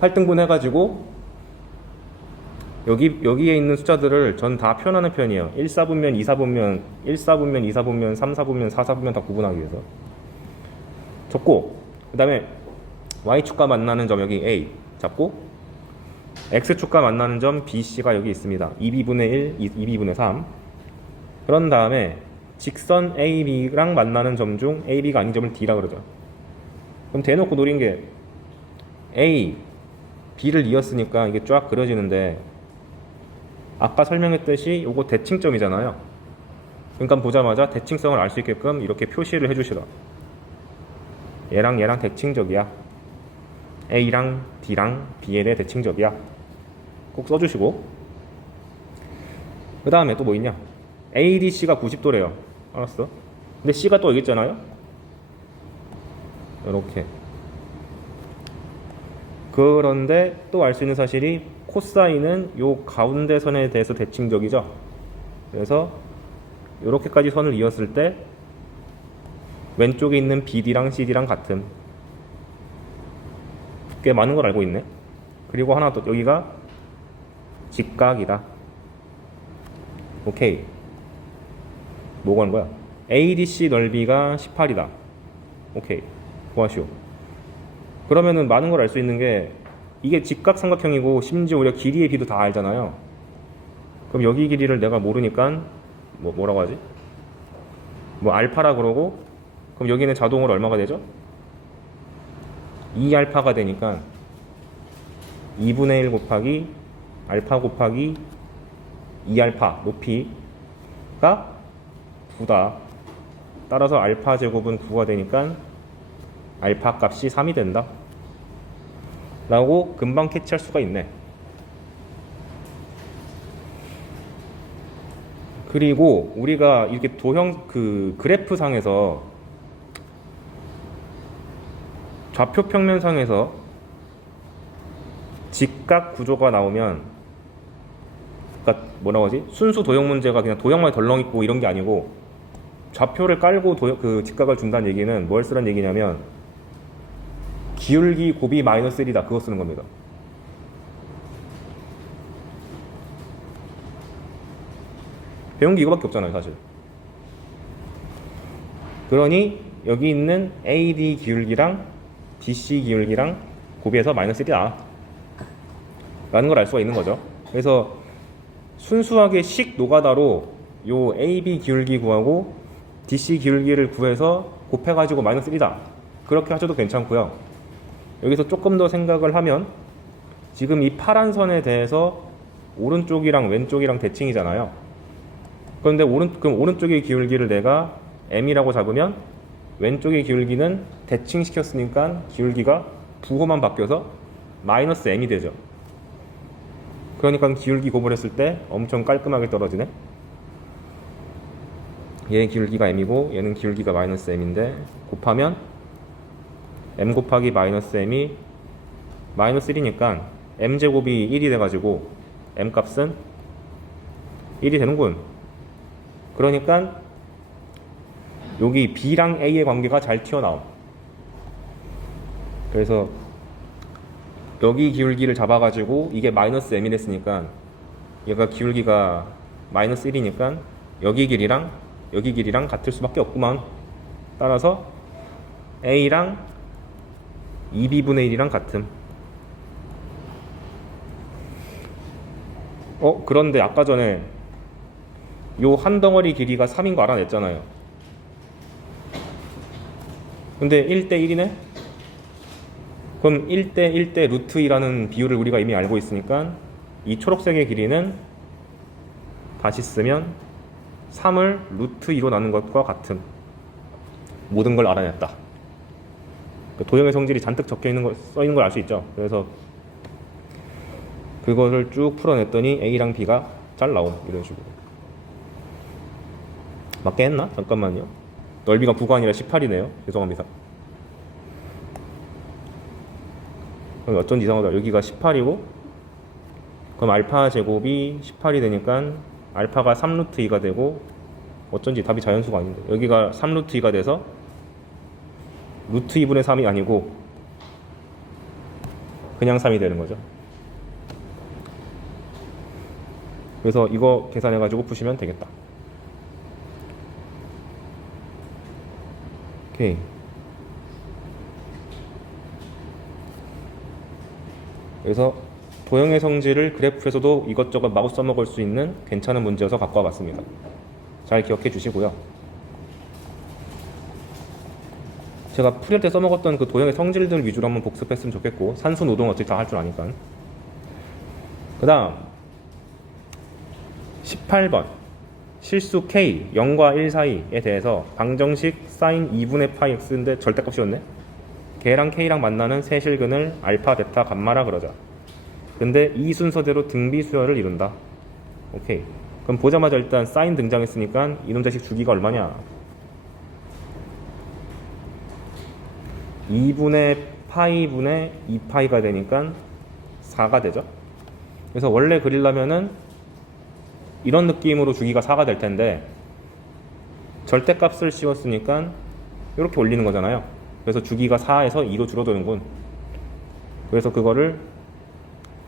8등분 해가지고 여기에 있는 숫자들을 전 다 표현하는 편이에요. 1사분면, 2사분면, 1사분면, 2사분면, 3사분면, 4사분면 다 구분하기 위해서 적고, 그 다음에 Y축과 만나는 점 여기 A 잡고, X축과 만나는 점 BC가 여기 있습니다. 2B분의 1, 2B분의 3. 그런 다음에 직선 AB랑 만나는 점 중 AB가 아닌 점을 D라 그러죠. 그럼 대놓고 노린 게 A, B를 이었으니까 이게 쫙 그려지는데, 아까 설명했듯이 요거 대칭점이잖아요. 그러니까 보자마자 대칭성을 알 수 있게끔 이렇게 표시를 해주시라. 얘랑 얘랑 대칭적이야. A랑 D랑 B에 대해 대칭적이야. 꼭 써주시고, 그 다음에 또 뭐 있냐, ADC가 90도래요 알았어. 근데 C가 또 여기 있잖아요. 이렇게. 그런데 또 알 수 있는 사실이 코사인은 요 가운데 선에 대해서 대칭적이죠. 그래서 이렇게까지 선을 이었을 때 왼쪽에 있는 BD랑 CD랑 같음. 꽤 많은 걸 알고 있네. 그리고 하나 더, 여기가 직각이다. 오케이. 뭐가 하는 거야? ADC 넓이가 18이다. 오케이. 고하시오. 그러면은 많은 걸 알 수 있는 게, 이게 직각삼각형이고 심지어 우리가 길이의 비도 다 알잖아요. 그럼 여기 길이를 내가 모르니까 뭐라고 하지? 뭐 알파라 그러고, 그럼 여기는 자동으로 얼마가 되죠? 2알파가 되니까 2분의 1 곱하기 알파 곱하기 2알파 높이가 9다. 따라서 알파 제곱은 9가 되니까 알파 값이 3이 된다 라고 금방 캐치할 수가 있네. 그리고 우리가 이렇게 도형 그래프 상에서, 좌표 평면상에서 직각 구조가 나오면, 그러니까 뭐라고 하지? 순수 도형 문제가 그냥 도형만 덜렁 있고 이런 게 아니고, 좌표를 깔고 그 직각을 준다는 얘기는 뭘 쓰란 얘기냐면, 기울기 곱이 마이너스 1이다 그거 쓰는 겁니다. 배운 게 이거밖에 없잖아요 사실. 그러니 여기 있는 AD 기울기랑 DC 기울기랑 곱해서 마이너스 1이다 라는 걸 알 수가 있는 거죠. 그래서 순수하게 식 노가다로 요 AB 기울기 구하고 DC 기울기를 구해서 곱해가지고 마이너스 1이다 그렇게 하셔도 괜찮고요. 여기서 조금 더 생각을 하면, 지금 이 파란 선에 대해서 오른쪽이랑 왼쪽이랑 대칭이잖아요. 그런데 그럼 오른쪽의 기울기를 내가 M이라고 잡으면 왼쪽의 기울기는 대칭시켰으니까 기울기가 부호만 바뀌어서 마이너스 M이 되죠. 그러니까 기울기 곱을 했을 때 엄청 깔끔하게 떨어지네. 얘 기울기가 M이고 얘는 기울기가 마이너스 M인데 곱하면 M 곱하기 마이너스 M이 마이너스 1이니까 M제곱이 1이 돼가지고 M 값은 1이 되는군. 그러니까 여기 B랑 A의 관계가 잘 튀어나옴. 그래서 여기 기울기를 잡아가지고 이게 마이너스 M이 됐으니까 얘가 기울기가 마이너스 1이니까 여기 길이랑 같을 수밖에 없구만. 따라서 A랑 2B분의 1이랑 같음. 그런데 아까 전에 요 한 덩어리 길이가 3인 거 알아냈잖아요. 근데 1대 1이네? 그럼 1대 1대 루트 2라는 비율을 우리가 이미 알고 있으니까 이 초록색의 길이는 다시 쓰면 3을 루트 2로 나눈 것과 같음. 모든 걸 알아냈다. 도형의 성질이 잔뜩 써 있는 걸 알 수 있죠. 그래서 그거를 쭉 풀어냈더니 A랑 B가 잘 나옴. 이런 식으로. 맞게 했나? 잠깐만요. 넓이가 9가 아니라 18이네요. 죄송합니다. 그럼 어쩐지 이상하다. 여기가 18이고, 그럼 알파 제곱이 18이 되니까 알파가 3루트 2가 되고, 어쩐지 답이 자연수가 아닌데, 여기가 3루트 2가 돼서 루트 2분의 3이 아니고 그냥 3이 되는 거죠. 그래서 이거 계산해가지고 푸시면 되겠다. 오케이. 그래서 도형의 성질을 그래프에서도 이것저것 마구 써먹을 수 있는 괜찮은 문제여서 갖고 와봤습니다. 잘 기억해 주시고요. 제가 풀이할 때 써먹었던 그 도형의 성질들 위주로 한번 복습했으면 좋겠고, 산수 노동 어차피 다 할 줄 아니까. 그 다음 18번 실수 k 0과 1 사이에 대해서 방정식 sin 2분의 파이 x인데 절대값이었네. 걔랑 k랑 만나는 세 실근을 알파, 베타, 감마라 그러자. 근데 이 순서대로 등비수열을 이룬다. 오케이. 그럼 보자마자 일단 sin 등장했으니까 이놈 자식 주기가 얼마냐? 2분의 파이분의 2파이가 되니까 4가 되죠. 그래서 원래 그리려면은 이런 느낌으로 주기가 4가 될 텐데 절대값을 씌웠으니까 이렇게 올리는 거잖아요. 그래서 주기가 4에서 2로 줄어드는군. 그래서 그거를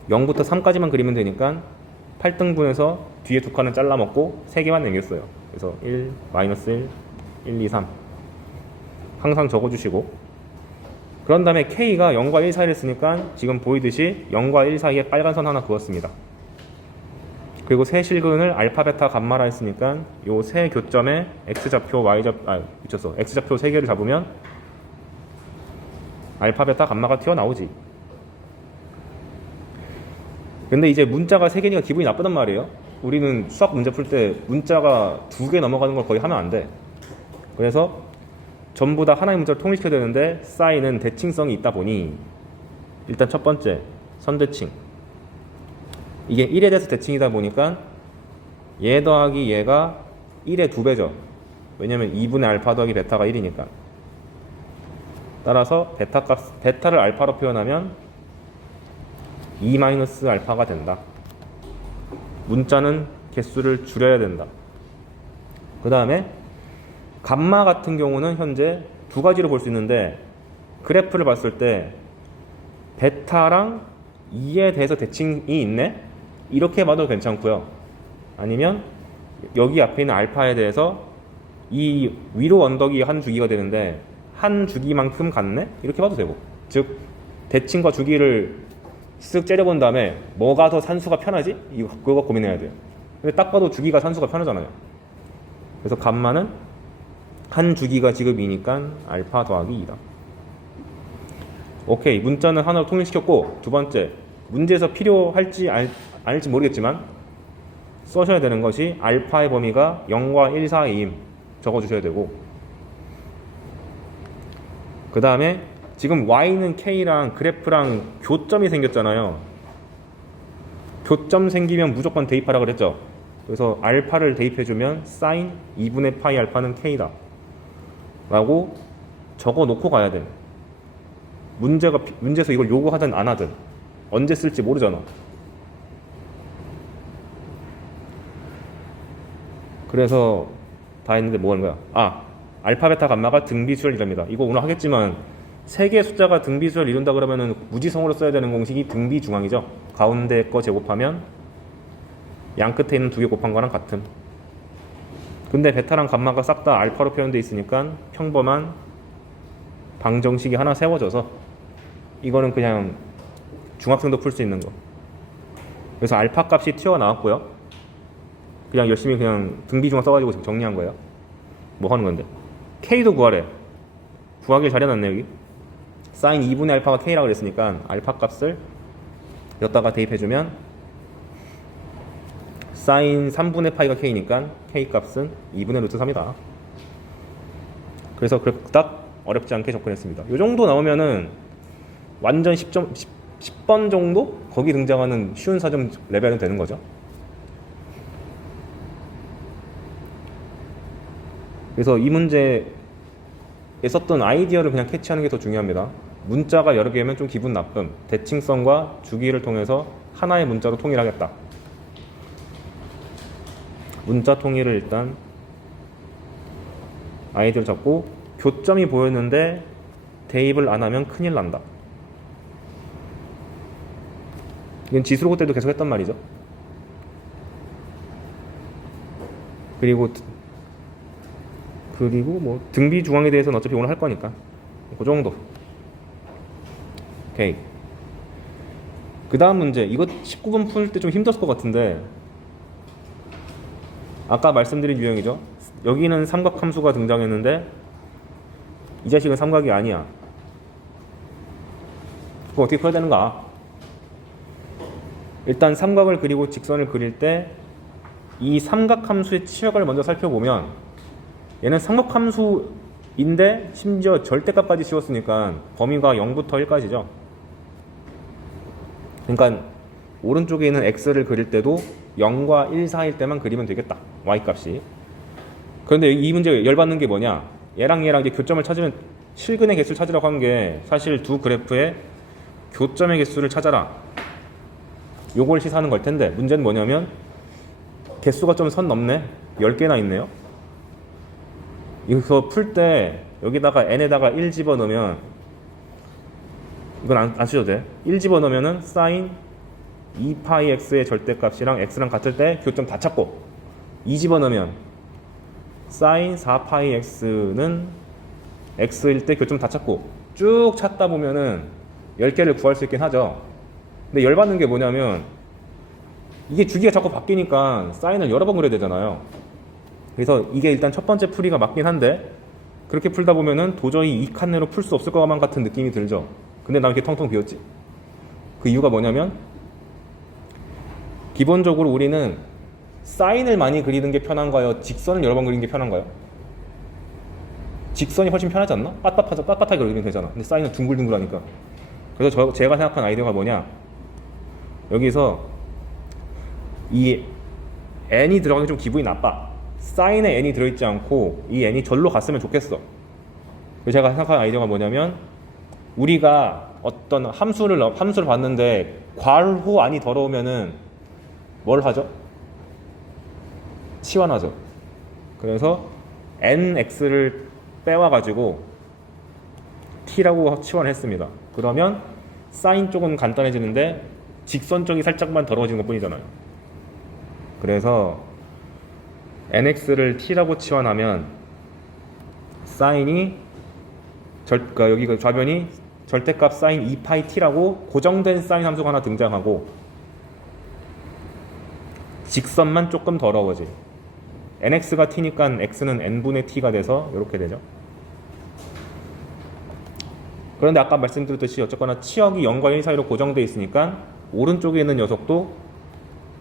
0부터 3까지만 그리면 되니까 8등분해서 뒤에 두 칸은 잘라먹고 3개만 남겼어요. 그래서 1, 마이너스 1, 1, 2, 3 항상 적어주시고, 그런 다음에 K가 0과 1 사이를 쓰니까 지금 보이듯이 0과 1 사이에 빨간 선 하나 그었습니다. 그리고 세 실근을 알파, 베타, 감마라 했으니까 요 세 교점에 X좌표, 미쳤어. X좌표 3개를 잡으면 알파, 베타, 감마가 튀어나오지. 근데 이제 문자가 3개니까 기분이 나쁘단 말이에요. 우리는 수학 문제 풀 때 문자가 2개 넘어가는 걸 거의 하면 안 돼. 그래서 전부 다 하나의 문자로 통일시켜야 되는데 사인은 대칭성이 있다 보니 일단 첫 번째 선대칭, 이게 1에 대해서 대칭이다 보니까 얘 더하기 얘가 1의 2배죠. 왜냐면 2분의 알파 더하기 베타가 1이니까. 따라서 베타를 알파로 표현하면 2 마이너스 알파가 된다. 문자는 개수를 줄여야 된다. 그 다음에 감마 같은 경우는 현재 두 가지로 볼 수 있는데, 그래프를 봤을 때 베타랑 2에 대해서 대칭이 있네? 이렇게 봐도 괜찮고요. 아니면 여기 앞에 있는 알파에 대해서 이 위로 언덕이 한 주기가 되는데 한 주기만큼 같네? 이렇게 봐도 되고. 즉 대칭과 주기를 쓱 째려본 다음에 뭐가 더 산수가 편하지? 그거 고민해야 돼요. 근데 딱 봐도 주기가 산수가 편하잖아요. 그래서 감마는 한 주기가 지금 2니까 알파 더하기 2다. 오케이. 문자는 하나로 통일시켰고, 두 번째 문제에서 필요할지 아닐지 모르겠지만 써셔야 되는 것이 알파의 범위가 0과 1 사이임 적어주셔야 되고, 그 다음에 지금 y는 k랑 그래프랑 교점이 생겼잖아요. 교점 생기면 무조건 대입하라 그랬죠. 그래서 알파를 대입해주면 sin 2분의 파이 알파는 k다 라고 적어 놓고 가야 돼. 문제에서 이걸 요구하든 안 하든 언제 쓸지 모르잖아. 그래서 다 했는데 뭐 하는 거야? 알파, 베타, 감마가 등비수열 이랍니다. 이거 오늘 하겠지만 세 개의 숫자가 등비수열 이룬다 그러면은 무지성으로 써야 되는 공식이 등비중앙이죠. 가운데 거 제곱하면 양 끝에 있는 두 개 곱한 거랑 같음. 근데 베타랑 감마가 싹 다 알파로 표현되어 있으니까 평범한 방정식이 하나 세워져서 이거는 그냥 중학생도 풀 수 있는 거. 그래서 알파 값이 튀어나왔고요. 그냥 열심히 그냥 등비중앙 써가지고 지금 정리한 거예요. 뭐 하는 건데? K도 구하래. 구하길 잘해놨네 여기. sin 2분의 알파가 K라고 그랬으니까 알파 값을 여기다가 대입해주면 sin 3분의 파이가 K니까 K 값은 2분의 루트 3이다. 그래서 딱 어렵지 않게 접근했습니다. 이 정도 나오면은 완전 10번 정도? 거기 등장하는 쉬운 사점 레벨은 되는 거죠. 그래서 이 문제에 썼던 아이디어를 그냥 캐치하는 게 더 중요합니다. 문자가 여러 개면 좀 기분 나쁨. 대칭성과 주기를 통해서 하나의 문자로 통일하겠다. 문자 통일을 일단 아이디어를 잡고, 교점이 보였는데 대입을 안 하면 큰일 난다. 이건 지수로고 때도 계속 했단 말이죠. 그리고 뭐 등비 중앙에 대해서는 어차피 오늘 할 거니까 그 정도. 오케이. 그 다음 문제. 이거 19번 풀 때 좀 힘들었을 것 같은데, 아까 말씀드린 유형이죠. 여기는 삼각함수가 등장했는데 이 자식은 삼각이 아니야. 그거 어떻게 풀어야 되는가? 일단 삼각을 그리고 직선을 그릴 때 이 삼각함수의 치역을 먼저 살펴보면, 얘는 삼각함수인데 심지어 절대값까지 씌웠으니까 범위가 0부터 1까지죠. 그러니까 오른쪽에 있는 x를 그릴 때도 0과 1 사이일 때만 그리면 되겠다. y값이. 그런데 이 문제 열받는 게 뭐냐? 얘랑 이제 교점을 찾으면 실근의 개수를 찾으라고 한 게 사실 두 그래프의 교점의 개수를 찾아라, 요걸 시사하는 걸 텐데, 문제는 뭐냐면 개수가 좀 선 넘네. 10개나 있네요. 이거 풀 때 여기다가 n에다가 1 집어넣으면, 이건 안 쓰셔도 돼. 1 집어넣으면은 사인 2파이 x의 절대값이랑 x랑 같을 때 교점 다 찾고, 2 집어넣으면 사인 4파이 x는 x일 때 교점 다 찾고, 쭉 찾다 보면은 10개를 구할 수 있긴 하죠. 근데 열받는 게 뭐냐면 이게 주기가 자꾸 바뀌니까 사인을 여러 번 그려야 되잖아요. 그래서 이게 일단 첫 번째 풀이가 맞긴 한데, 그렇게 풀다 보면은 도저히 이 칸내로 풀 수 없을 것만 같은 느낌이 들죠. 근데 나 이렇게 텅텅 비었지. 그 이유가 뭐냐면, 기본적으로 우리는 사인을 많이 그리는 게 편한가요? 직선을 여러 번 그리는 게 편한가요? 직선이 훨씬 편하지 않나? 빳빳하게 그리면 되잖아. 근데 사인은 둥글둥글하니까. 그래서 제가 생각한 아이디어가 뭐냐, 여기서 이 n이 들어가는 게 좀 기분이 나빠. 사인에 n이 들어있지 않고 이 n이 절로 갔으면 좋겠어. 그래서 제가 생각한 아이디어가 뭐냐면, 우리가 어떤 함수를 봤는데 괄호 안이 더러우면은 뭘 하죠? 치환하죠. 그래서 nx를 빼와가지고 t라고 치환했습니다. 그러면 사인 쪽은 간단해지는데 직선 쪽이 살짝만 더러워지는 것 뿐이잖아요. 그래서 nx를 t라고 치환하면 사인이 그러니까 여기가 좌변이 절대값 사인 2파이 t라고 고정된 사인 함수가 하나 등장하고, 직선만 조금 더러워지. nx가 t니까 x는 n분의 t가 돼서 이렇게 되죠. 그런데 아까 말씀드렸듯이 어쨌거나 치역이 0과 1 사이로 고정되어 있으니까 오른쪽에 있는 녀석도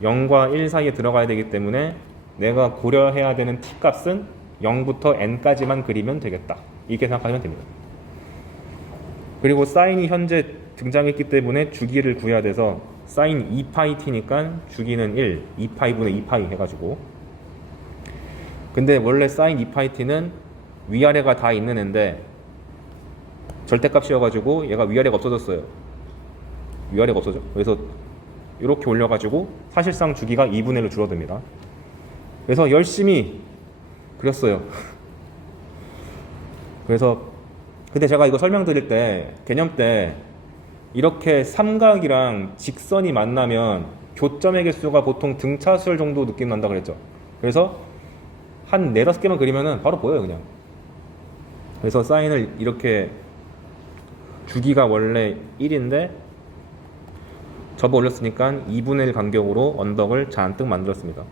0과 1 사이에 들어가야 되기 때문에 내가 고려해야 되는 t값은 0부터 n까지만 그리면 되겠다. 이렇게 생각하면 됩니다. 그리고 사인이 현재 등장했기 때문에 주기를 구해야 돼서 사인 2파이 t니까 주기는 1, 2파이분의 2파이 해가지고. 근데 원래 사인 2파이 t는 위아래가 다 있는 앤데 절대값이어가지고 얘가 위아래가 없어졌어요. 위아래가 없어져. 그래서 이렇게 올려가지고 사실상 주기가 2분의 1로 줄어듭니다. 그래서 열심히 그렸어요. 그래서 근데 제가 이거 설명드릴 때 개념 때 이렇게 삼각이랑 직선이 만나면 교점의 개수가 보통 등차수열 정도 느낌 난다 그랬죠. 그래서 한 4-5개만 그리면은 바로 보여요 그냥. 그래서 사인을 이렇게, 주기가 원래 1인데 접어 올렸으니까 2분의 1 간격으로 언덕을 잔뜩 만들었습니다.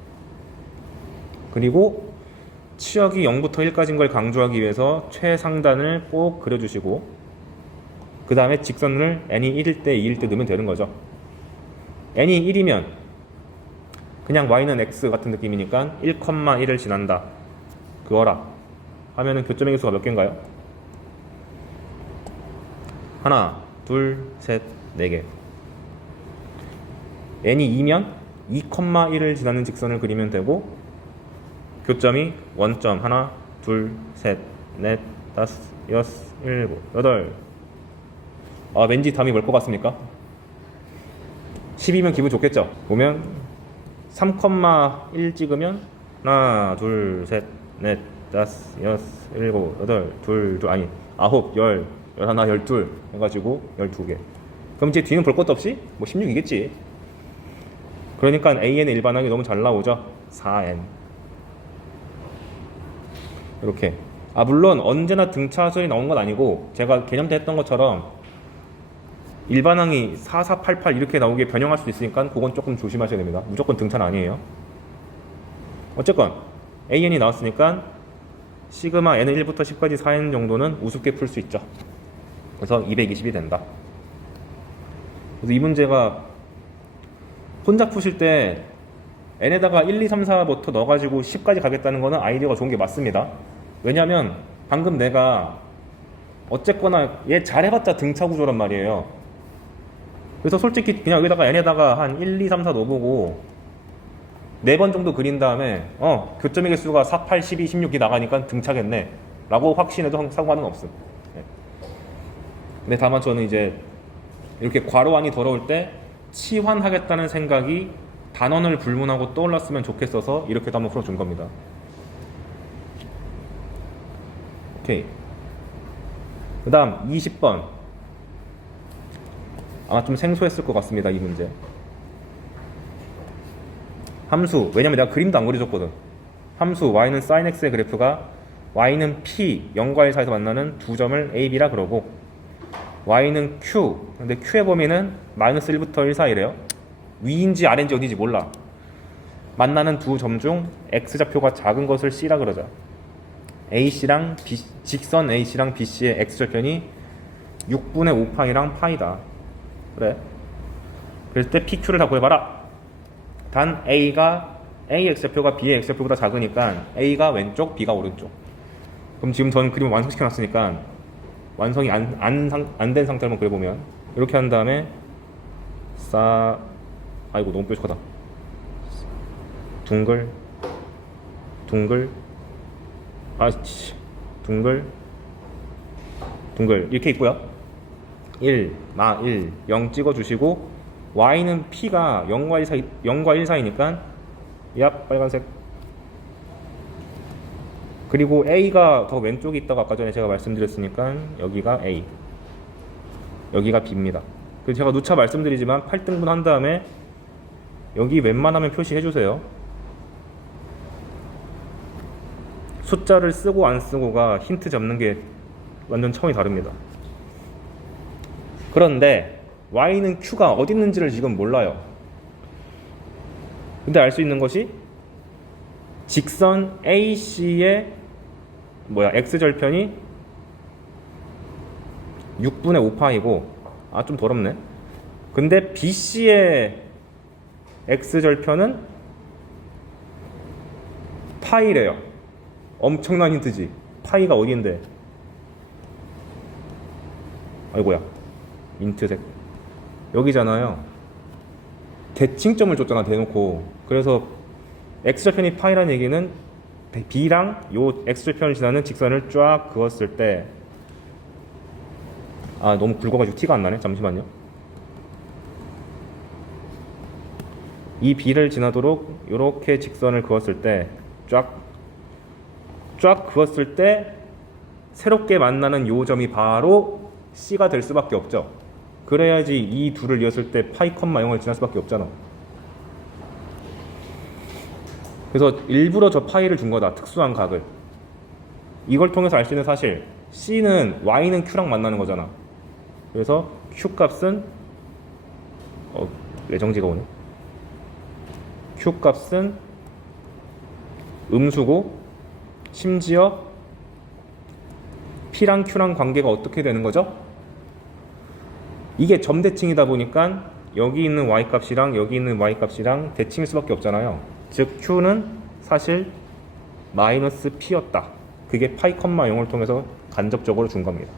그리고 치역이 0부터 1까지인 걸 강조하기 위해서 최상단을 꼭 그려주시고, 그 다음에 직선을 n이 1일 때 2일 때 넣으면 되는 거죠. n이 1이면 그냥 y는 x 같은 느낌이니까 1,1을 지난다, 그거라 하면은 교점의 개수가 몇 개인가요? 하나, 둘, 셋, 4개. n이 2면 2,1을 지나는 직선을 그리면 되고, 교점이 원점 하나, 둘, 셋, 넷, 다섯, 여섯, 일곱, 여덟. 아, 왠지 답이 뭘 것 같습니까? 10이면 기분 좋겠죠? 보면 3,1 찍으면 하나, 둘, 셋, 넷, 다섯, 여섯, 일곱, 여덟, 아니 9, 10, 11, 12 해가지고 12개. 그럼 이제 뒤는 볼 것도 없이 뭐 16이겠지. 그러니까 AN의 일반항이 너무 잘 나오죠. 4N. 이렇게. 아, 물론 언제나 등차수열이 나온 건 아니고 제가 개념 때 했던 것처럼 일반항이 4488 이렇게 나오게 변형할 수도 있으니까 그건 조금 조심하셔야 됩니다. 무조건 등차는 아니에요. 어쨌건 AN이 나왔으니까 시그마 N은 1부터 10까지 4N 정도는 우습게 풀 수 있죠. 그래서 220이 된다. 그래서 이 문제가 혼자 푸실 때 N에다가 1, 2, 3, 4부터 넣어가지고 10까지 가겠다는 거는 아이디어가 좋은 게 맞습니다. 왜냐면 방금 내가 어쨌거나 얘 잘해봤자 등차 구조란 말이에요. 그래서 솔직히 그냥 여기다가 N에다가 한 1, 2, 3, 4 넣어보고 4번 정도 그린 다음에 교점의 개수가 4, 8, 12, 16이 나가니까 등차겠네 라고 확신해도 상관은 없음. 네. 근데 다만 저는 이제 이렇게 괄호안이 더러울 때 치환하겠다는 생각이 단원을 불문하고 떠올랐으면 좋겠어서 이렇게도 한번 풀어준 겁니다. 오케이. 그 다음 20번. 아마 좀 생소했을 것 같습니다, 이 문제. 함수, 왜냐면 내가 그림도 안 그려줬거든. 함수 y는 sin x의 그래프가 y는 p 0과 1 사이에서 만나는 두 점을 a, b라 그러고 y는 q, 근데 q의 범위는 마이너스 1부터 1 사이래요. 위인지 아래인지 어디인지 몰라. 만나는 두 점 중 x좌표가 작은 것을 c라 그러자. AC랑 B, 직선 AC랑 BC의 x절편이 6분의 5파이랑 파이다. 그래. 그럴 때 PQ를 다 구해봐라. 단 A가 A x좌표가 B의 x좌표보다 작으니까 A가 왼쪽, B가 오른쪽. 그럼 지금 저는 그림을 완성시켜놨으니까 완성이 안 된 상태로 한번 그려보면 이렇게 한 다음에 아이고 너무 뾰족하다. 둥글 둥글 이렇게 있고요. 1, 0 찍어주시고 y는 p가 0과 1 사이니까 얍 빨간색. 그리고 a가 더 왼쪽에 있다고 아까 전에 제가 말씀드렸으니까 여기가 a, 여기가 b입니다. 그래서 제가 누차 말씀드리지만 8등분 한 다음에 여기 웬만하면 표시해주세요. 숫자를 쓰고 안 쓰고가 힌트 잡는 게 완전 차원이 다릅니다. 그런데 y는 q가 어디 있는지를 지금 몰라요. 근데 알 수 있는 것이 직선 AC의 x절편이 6분의 5파이고 좀 더럽네. 근데 BC의 x절편은 파이래요. 엄청난 힌트지. 파이가 어디인데? 아이고야. 인트색. 여기잖아요. 대칭점을 줬잖아, 대놓고. 그래서 x절편이 파이라는 얘기는 b랑 요 x절편을 지나는 직선을 쫙 그었을 때 너무 굵어가지고 티가 안 나네. 잠시만요. 이 b를 지나도록 이렇게 직선을 그었을 때 쫙 그었을 때 새롭게 만나는 요 점이 바로 C가 될 수밖에 없죠. 그래야지 이 둘을 이었을 때 파이 컴마 0을 지날 수밖에 없잖아. 그래서 일부러 저 파이를 준 거다. 특수한 각을. 이걸 통해서 알 수 있는 사실 C는 Y는 Q랑 만나는 거잖아. 그래서 Q 값은 외정지가 오네. Q 값은 음수고 심지어 P랑 Q랑 관계가 어떻게 되는 거죠? 이게 점대칭이다 보니까 여기 있는 Y값이랑 여기 있는 Y값이랑 대칭일 수밖에 없잖아요. 즉 Q는 사실 마이너스 P였다. 그게 파이 컴마 0을 통해서 간접적으로 준 겁니다.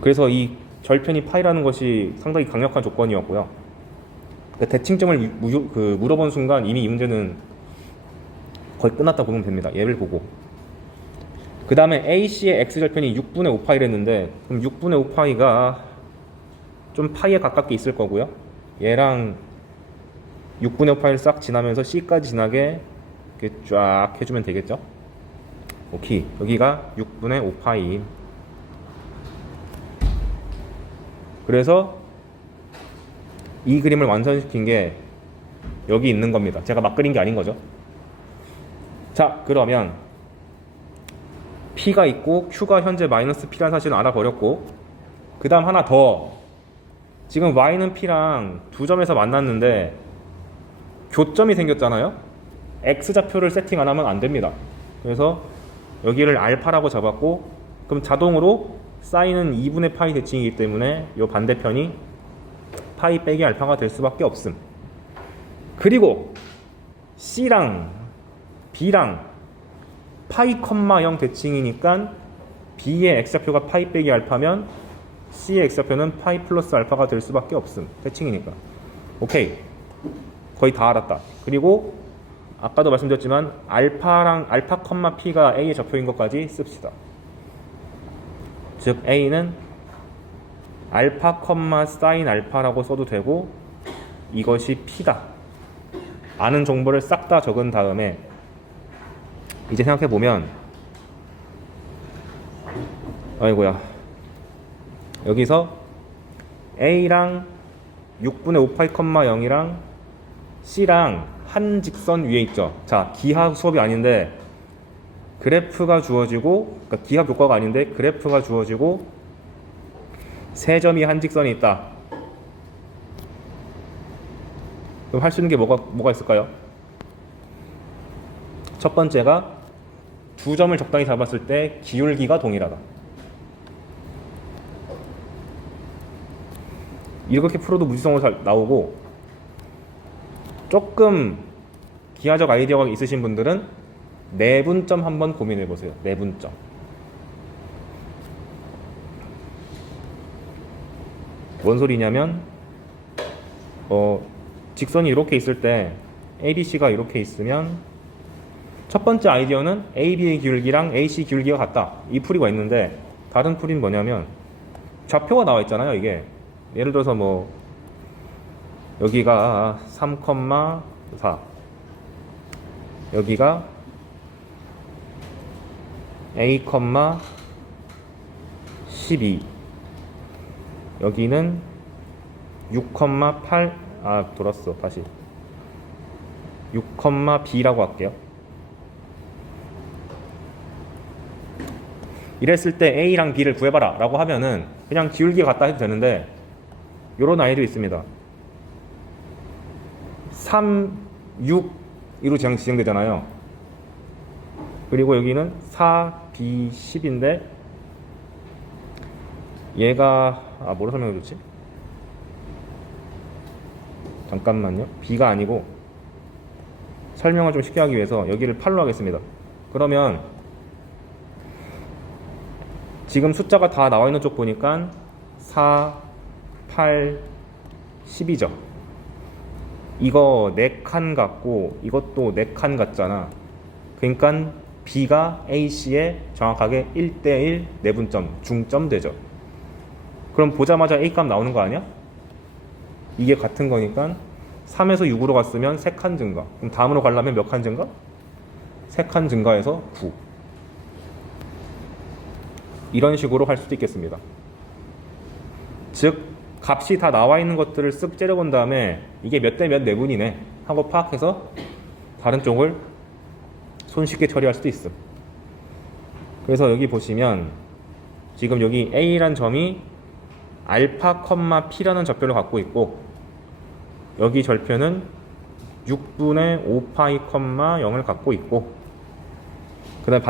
그래서 이 절편이 파이라는 것이 상당히 강력한 조건이었고요. 대칭점을 물어본 순간 이미 이 문제는 거의 끝났다 보면 됩니다. 얘를 보고. 그 다음에 AC의 x절편이 6분의 5파이를 했는데 그럼 6분의 5파이가 좀 파이에 가깝게 있을 거고요. 얘랑 6분의 5파이를 싹 지나면서 C까지 지나게 이렇게 쫙 해주면 되겠죠. 오케이. 여기가 6분의 5파이. 그래서 이 그림을 완성시킨 게 여기 있는 겁니다. 제가 막 그린 게 아닌 거죠. 자, 그러면 P가 있고 Q가 현재 마이너스 P라는 사실을 알아버렸고, 그 다음 하나 더. 지금 Y는 P랑 두 점에서 만났는데 교점이 생겼잖아요. X좌표를 세팅 안 하면 안 됩니다. 그래서 여기를 알파라고 잡았고, 그럼 자동으로 사인은 2분의 파이 대칭이기 때문에 이 반대편이 파이 빼기 알파가 될 수밖에 없음. 그리고 C랑 B랑 파이 컴마 0 대칭이니까 B의 X좌표가 파이 빼기 알파면 C의 X좌표는 파이 플러스 알파가 될 수밖에 없음. 대칭이니까. 오케이. 거의 다 알았다. 그리고 아까도 말씀드렸지만 알파 컴마 P가 A의 좌표인 것까지 씁시다. 즉 A는 알파 컴마 사인 알파라고 써도 되고, 이것이 P다. 아는 정보를 싹 다 적은 다음에 이제 생각해보면, 아이고야, 여기서 A랑 6분의 5파이 컴마 0이랑 C랑 한 직선 위에 있죠. 자, 기하 수업이 아닌데 그래프가 주어지고, 그러니까 기하 교과가 아닌데 그래프가 주어지고 세 점이 한 직선이 있다. 그럼 할 수 있는 게 뭐가 있을까요? 첫 번째가 두 점을 적당히 잡았을 때 기울기가 동일하다. 이렇게 풀어도 무지성으로 잘 나오고, 조금 기하적 아이디어가 있으신 분들은 내분점 한번 고민해 보세요. 내분점. 뭔 소리냐면 직선이 이렇게 있을 때 ABC가 이렇게 있으면 첫 번째 아이디어는 AB의 기울기랑 AC 기울기가 같다. 이 풀이가 있는데, 다른 풀이는 뭐냐면 좌표가 나와 있잖아요. 이게 예를 들어서 뭐 여기가 3,4, 여기가 A, 12, 여기는 6,8, 돌았어. 다시 6,B라고 할게요. 이랬을 때 A랑 B를 구해봐라 라고 하면은 그냥 기울기가 같다 해도 되는데, 요런 아이도 있습니다. 3, 6 이로 지정되잖아요. 그리고 여기는 4, B, 10인데 얘가 뭐로 설명해 줬지? 잠깐만요. B가 아니고, 설명을 좀 쉽게 하기 위해서 여기를 8로 하겠습니다. 그러면 지금 숫자가 다 나와 있는 쪽 보니까 4, 8, 10이죠. 이거 4칸 같고 이것도 4칸 같잖아. 그러니까 B가 AC에 정확하게 1대1 내분점, 중점 되죠. 그럼 보자마자 A 값 나오는 거 아니야? 이게 같은 거니까 3에서 6으로 갔으면 3칸 증가. 그럼 다음으로 가려면 몇 칸 증가? 3칸 증가해서 9. 이런 식으로 할 수도 있겠습니다. 즉 값이 다 나와 있는 것들을 쓱 째려본 다음에 이게 몇 대 몇 내분이네 하고 파악해서 다른 쪽을 손쉽게 처리할 수도 있음. 그래서 여기 보시면 지금 여기 A란 점이 알파, P라는 좌표를 갖고 있고, 여기 절표는 6분의 5파이, 0을 갖고 있고, 그 다음에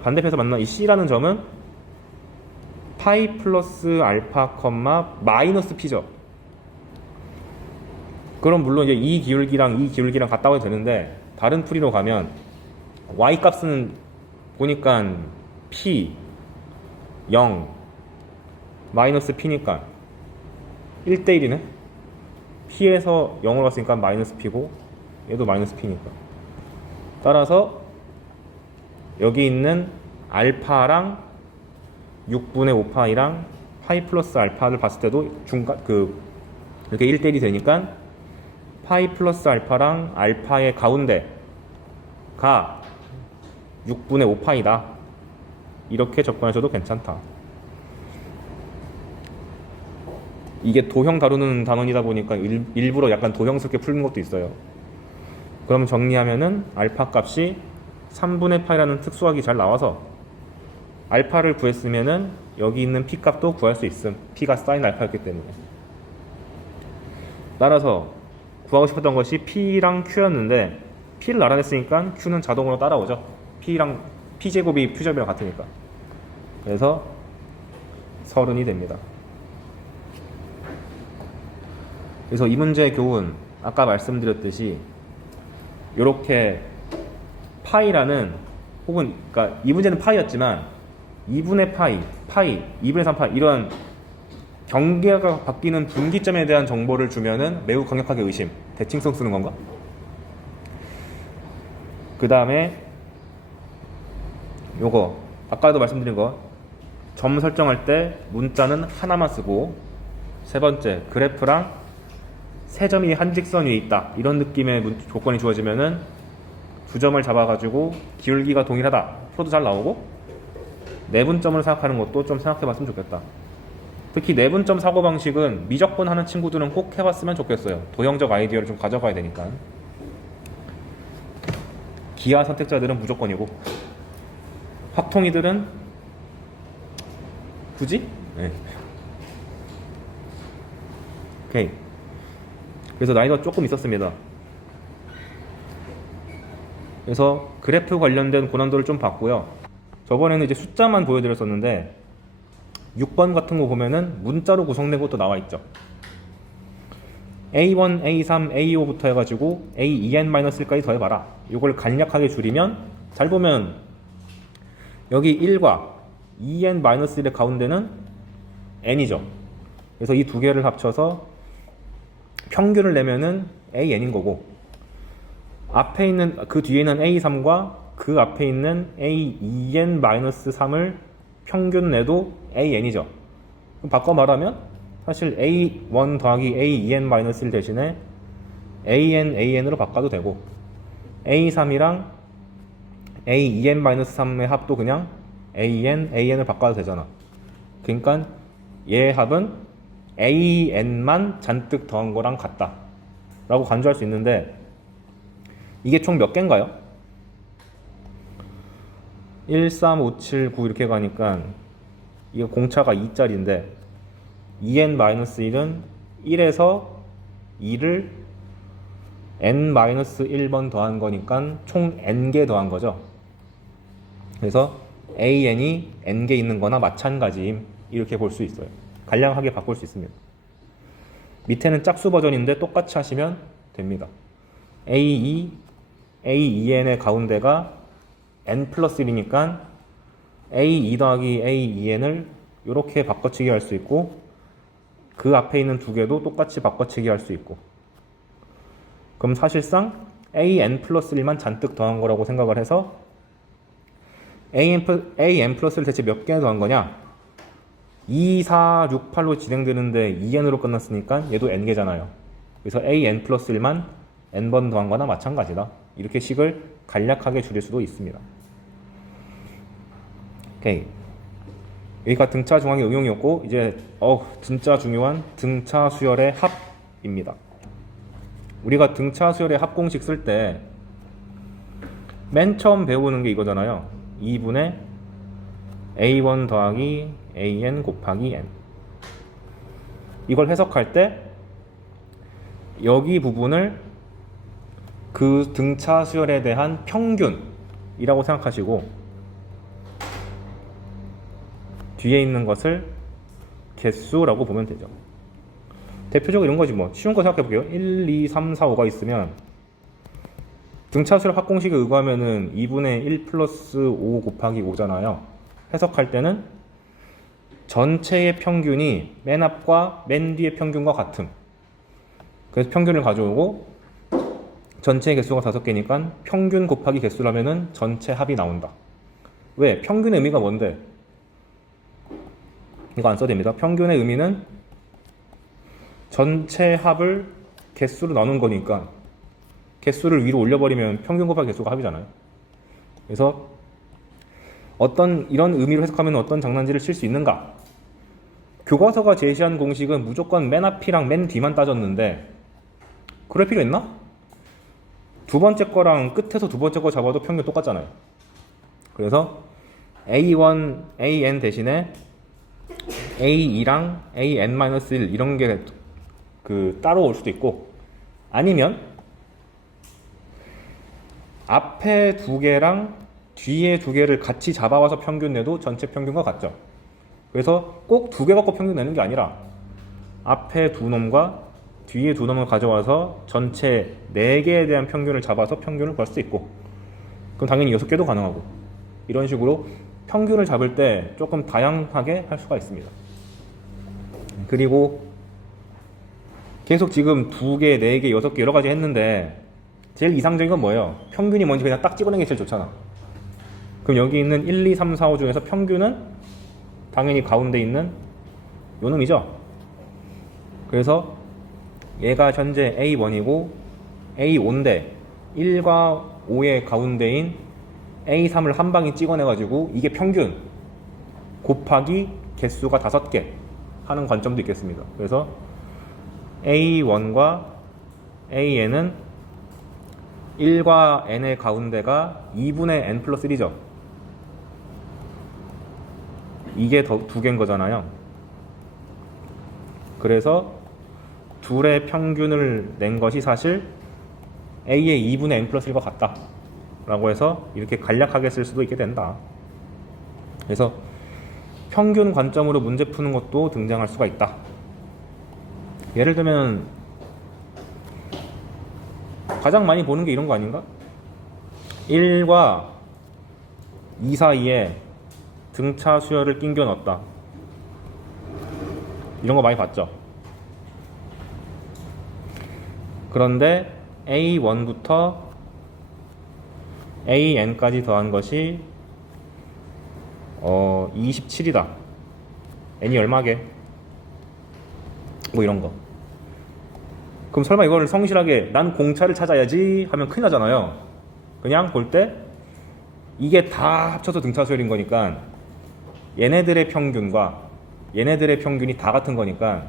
반대편에서 만난 이 C라는 점은 파이 플러스 알파, 마이너스 P죠. 그럼 물론 이제 이 기울기랑 같다고 해도 되는데, 다른 풀이로 가면 Y 값은 보니까 P, 0, 마이너스 P니까 1대1이네. P에서 0으로 갔으니까 마이너스 P고, 얘도 마이너스 P니까. 따라서 여기 있는 알파랑 6분의 5파이랑 파이 플러스 알파를 봤을 때도 이렇게 1대1이 되니까 파이 플러스 알파랑 알파의 가운데가 6분의 5파이다. 이렇게 접근하셔도 괜찮다. 이게 도형 다루는 단원이다 보니까 일부러 약간 도형스럽게 푸는 것도 있어요. 그러면 정리하면은 알파 값이 3분의 파이라는 특수하기 잘 나와서 알파를 구했으면은 여기 있는 p 값도 구할 수 있음. p가 사인 알파였기 때문에. 따라서 구하고 싶었던 것이 p랑 q였는데 p를 알아냈으니까 q는 자동으로 따라오죠. p랑 p제곱이 q제곱이랑 같으니까. 그래서 30이 됩니다. 그래서 이 문제의 교훈, 아까 말씀드렸듯이 이렇게 파이라는 혹은 그러니까 이 문제는 파이였지만 2분의 파이, 2분의 3 파이 이런 경계가 바뀌는 분기점에 대한 정보를 주면은 매우 강력하게 의심, 대칭성 쓰는 건가? 그 다음에 요거 아까도 말씀드린 거 점 설정할 때 문자는 하나만 쓰고, 세 번째 그래프랑 세 점이 한 직선 위에 있다 이런 느낌의 조건이 주어지면은 두 점을 잡아가지고 기울기가 동일하다 풀어도 잘 나오고, 내분점을 생각하는 것도 좀 생각해봤으면 좋겠다. 특히 내분점 사고방식은 미적분 하는 친구들은 꼭 해봤으면 좋겠어요. 도형적 아이디어를 좀 가져가야 되니까. 기하 선택자들은 무조건이고 확통이들은 굳이? 네. 오케이. 그래서 난이도가 조금 있었습니다. 그래서 그래프 관련된 고난도를 좀 봤고요. 저번에는 이제 숫자만 보여드렸었는데 6번 같은 거 보면은 문자로 구성된 것도 나와 있죠. A1, A3, A5부터 해가지고 A2n-1까지 더해봐라. 이걸 간략하게 줄이면 잘 보면 여기 1과 2n-1의 가운데는 n이죠. 그래서 이 두 개를 합쳐서 평균을 내면은 an인 거고, 앞에 있는 그 뒤에 있는 a3과 그 앞에 있는 a2n-3을 평균 내도 an이죠. 그럼 바꿔 말하면 사실 a1 더하기 a2n-1 대신에 an으로 바꿔도 되고, a3이랑 a2n-3의 합도 그냥 an을 바꿔도 되잖아. 그러니까 얘의 합은 an만 잔뜩 더한 거랑 같다 라고 간주할 수 있는데, 이게 총 몇 개인가요? 1, 3, 5, 7, 9 이렇게 가니까 이게 공차가 2짜리인데 2n-1은 1에서 2를 n-1번 더한 거니까 총 n개 더한 거죠. 그래서 an이 n개 있는 거나 마찬가지임, 이렇게 볼 수 있어요. 간략하게 바꿀 수 있습니다. 밑에는 짝수 버전인데 똑같이 하시면 됩니다. A2n의 가운데가 n 플러스 1이니까 A2 더하기 A2n을 이렇게 바꿔치기 할 수 있고, 그 앞에 있는 두 개도 똑같이 바꿔치기 할 수 있고, 그럼 사실상 an 플러스 1만 잔뜩 더한 거라고 생각을 해서 an 플러스 1 대체 몇 개 더한 거냐? 2, 4, 6, 8로 진행되는데 2n으로 끝났으니까 얘도 n개잖아요. 그래서 an 플러스 1만 n번 더한 거나 마찬가지다. 이렇게 식을 간략하게 줄일 수도 있습니다. 오케이. 여기가 등차 중앙의 응용이었고, 이제 진짜 중요한 등차 수열의 합입니다. 우리가 등차 수열의 합 공식 쓸 때 맨 처음 배우는 게 이거잖아요. 2분의 a1 더하기 an 곱하기 n. 이걸 해석할 때 여기 부분을 그 등차 수열에 대한 평균이라고 생각하시고, 뒤에 있는 것을 개수라고 보면 되죠. 대표적으로 이런 거지 뭐. 쉬운 거 생각해 볼게요. 1, 2, 3, 4, 5가 있으면 등차 수열 합공식에 의거하면은 2분의 1 플러스 5 곱하기 5잖아요. 해석할 때는 전체의 평균이 맨 앞과 맨 뒤의 평균과 같음. 그래서 평균을 가져오고, 전체 개수가 5개니까 평균 곱하기 개수라면은 전체 합이 나온다. 왜? 평균의 의미가 뭔데? 이거 안 써도 됩니다. 평균의 의미는 전체 합을 개수로 나눈 거니까 개수를 위로 올려버리면 평균 곱하기 개수가 합이잖아요. 그래서 이런 의미로 해석하면 어떤 장난지를 칠 수 있는가? 교과서가 제시한 공식은 무조건 맨 앞이랑 맨 뒤만 따졌는데 그럴 필요 있나? 두 번째 거랑 끝에서 두 번째 거 잡아도 평균 똑같잖아요. 그래서 A1, AN 대신에 A2랑 AN-1 이런 게 따로 올 수도 있고, 아니면 앞에 두 개랑 뒤에 두 개를 같이 잡아와서 평균 내도 전체 평균과 같죠. 그래서 꼭 두 개 갖고 평균 내는 게 아니라 앞에 두 놈과 뒤에 두 놈을 가져와서 전체 4개에 대한 평균을 잡아서 평균을 구할 수 있고, 그럼 당연히 6개도 가능하고, 이런 식으로 평균을 잡을 때 조금 다양하게 할 수가 있습니다. 그리고 계속 지금 2개, 4개, 6개 여러 가지 했는데 제일 이상적인 건 뭐예요? 평균이 뭔지 그냥 딱 찍어내는 게 제일 좋잖아. 그럼 여기 있는 1, 2, 3, 4, 5 중에서 평균은 당연히 가운데 있는 요 놈이죠. 그래서 얘가 현재 A1이고 A5인데 1과 5의 가운데인 A3을 한 방에 찍어내가지고 이게 평균 곱하기 개수가 5개 하는 관점도 있겠습니다. 그래서 A1과 AN은 1과 n의 가운데가 2분의 n 플러스 1이죠. 이게 두 개인 거잖아요. 그래서 둘의 평균을 낸 것이 사실 A의 2분의 n 플러스 1과 같다 라고 해서 이렇게 간략하게 쓸 수도 있게 된다. 그래서 평균 관점으로 문제 푸는 것도 등장할 수가 있다. 예를 들면 가장 많이 보는 게 이런 거 아닌가? 1과 2 사이에 등차 수열을 낑겨 넣었다. 이런 거 많이 봤죠? 그런데 A1부터 AN까지 더한 것이 27이다. n이 얼마게? 뭐 이런 거. 그럼 설마 이거를 성실하게 난 공차를 찾아야지 하면 큰일 나잖아요. 그냥 볼 때 이게 다 합쳐서 등차 수열인 거니까 얘네들의 평균과 얘네들의 평균이 다 같은 거니까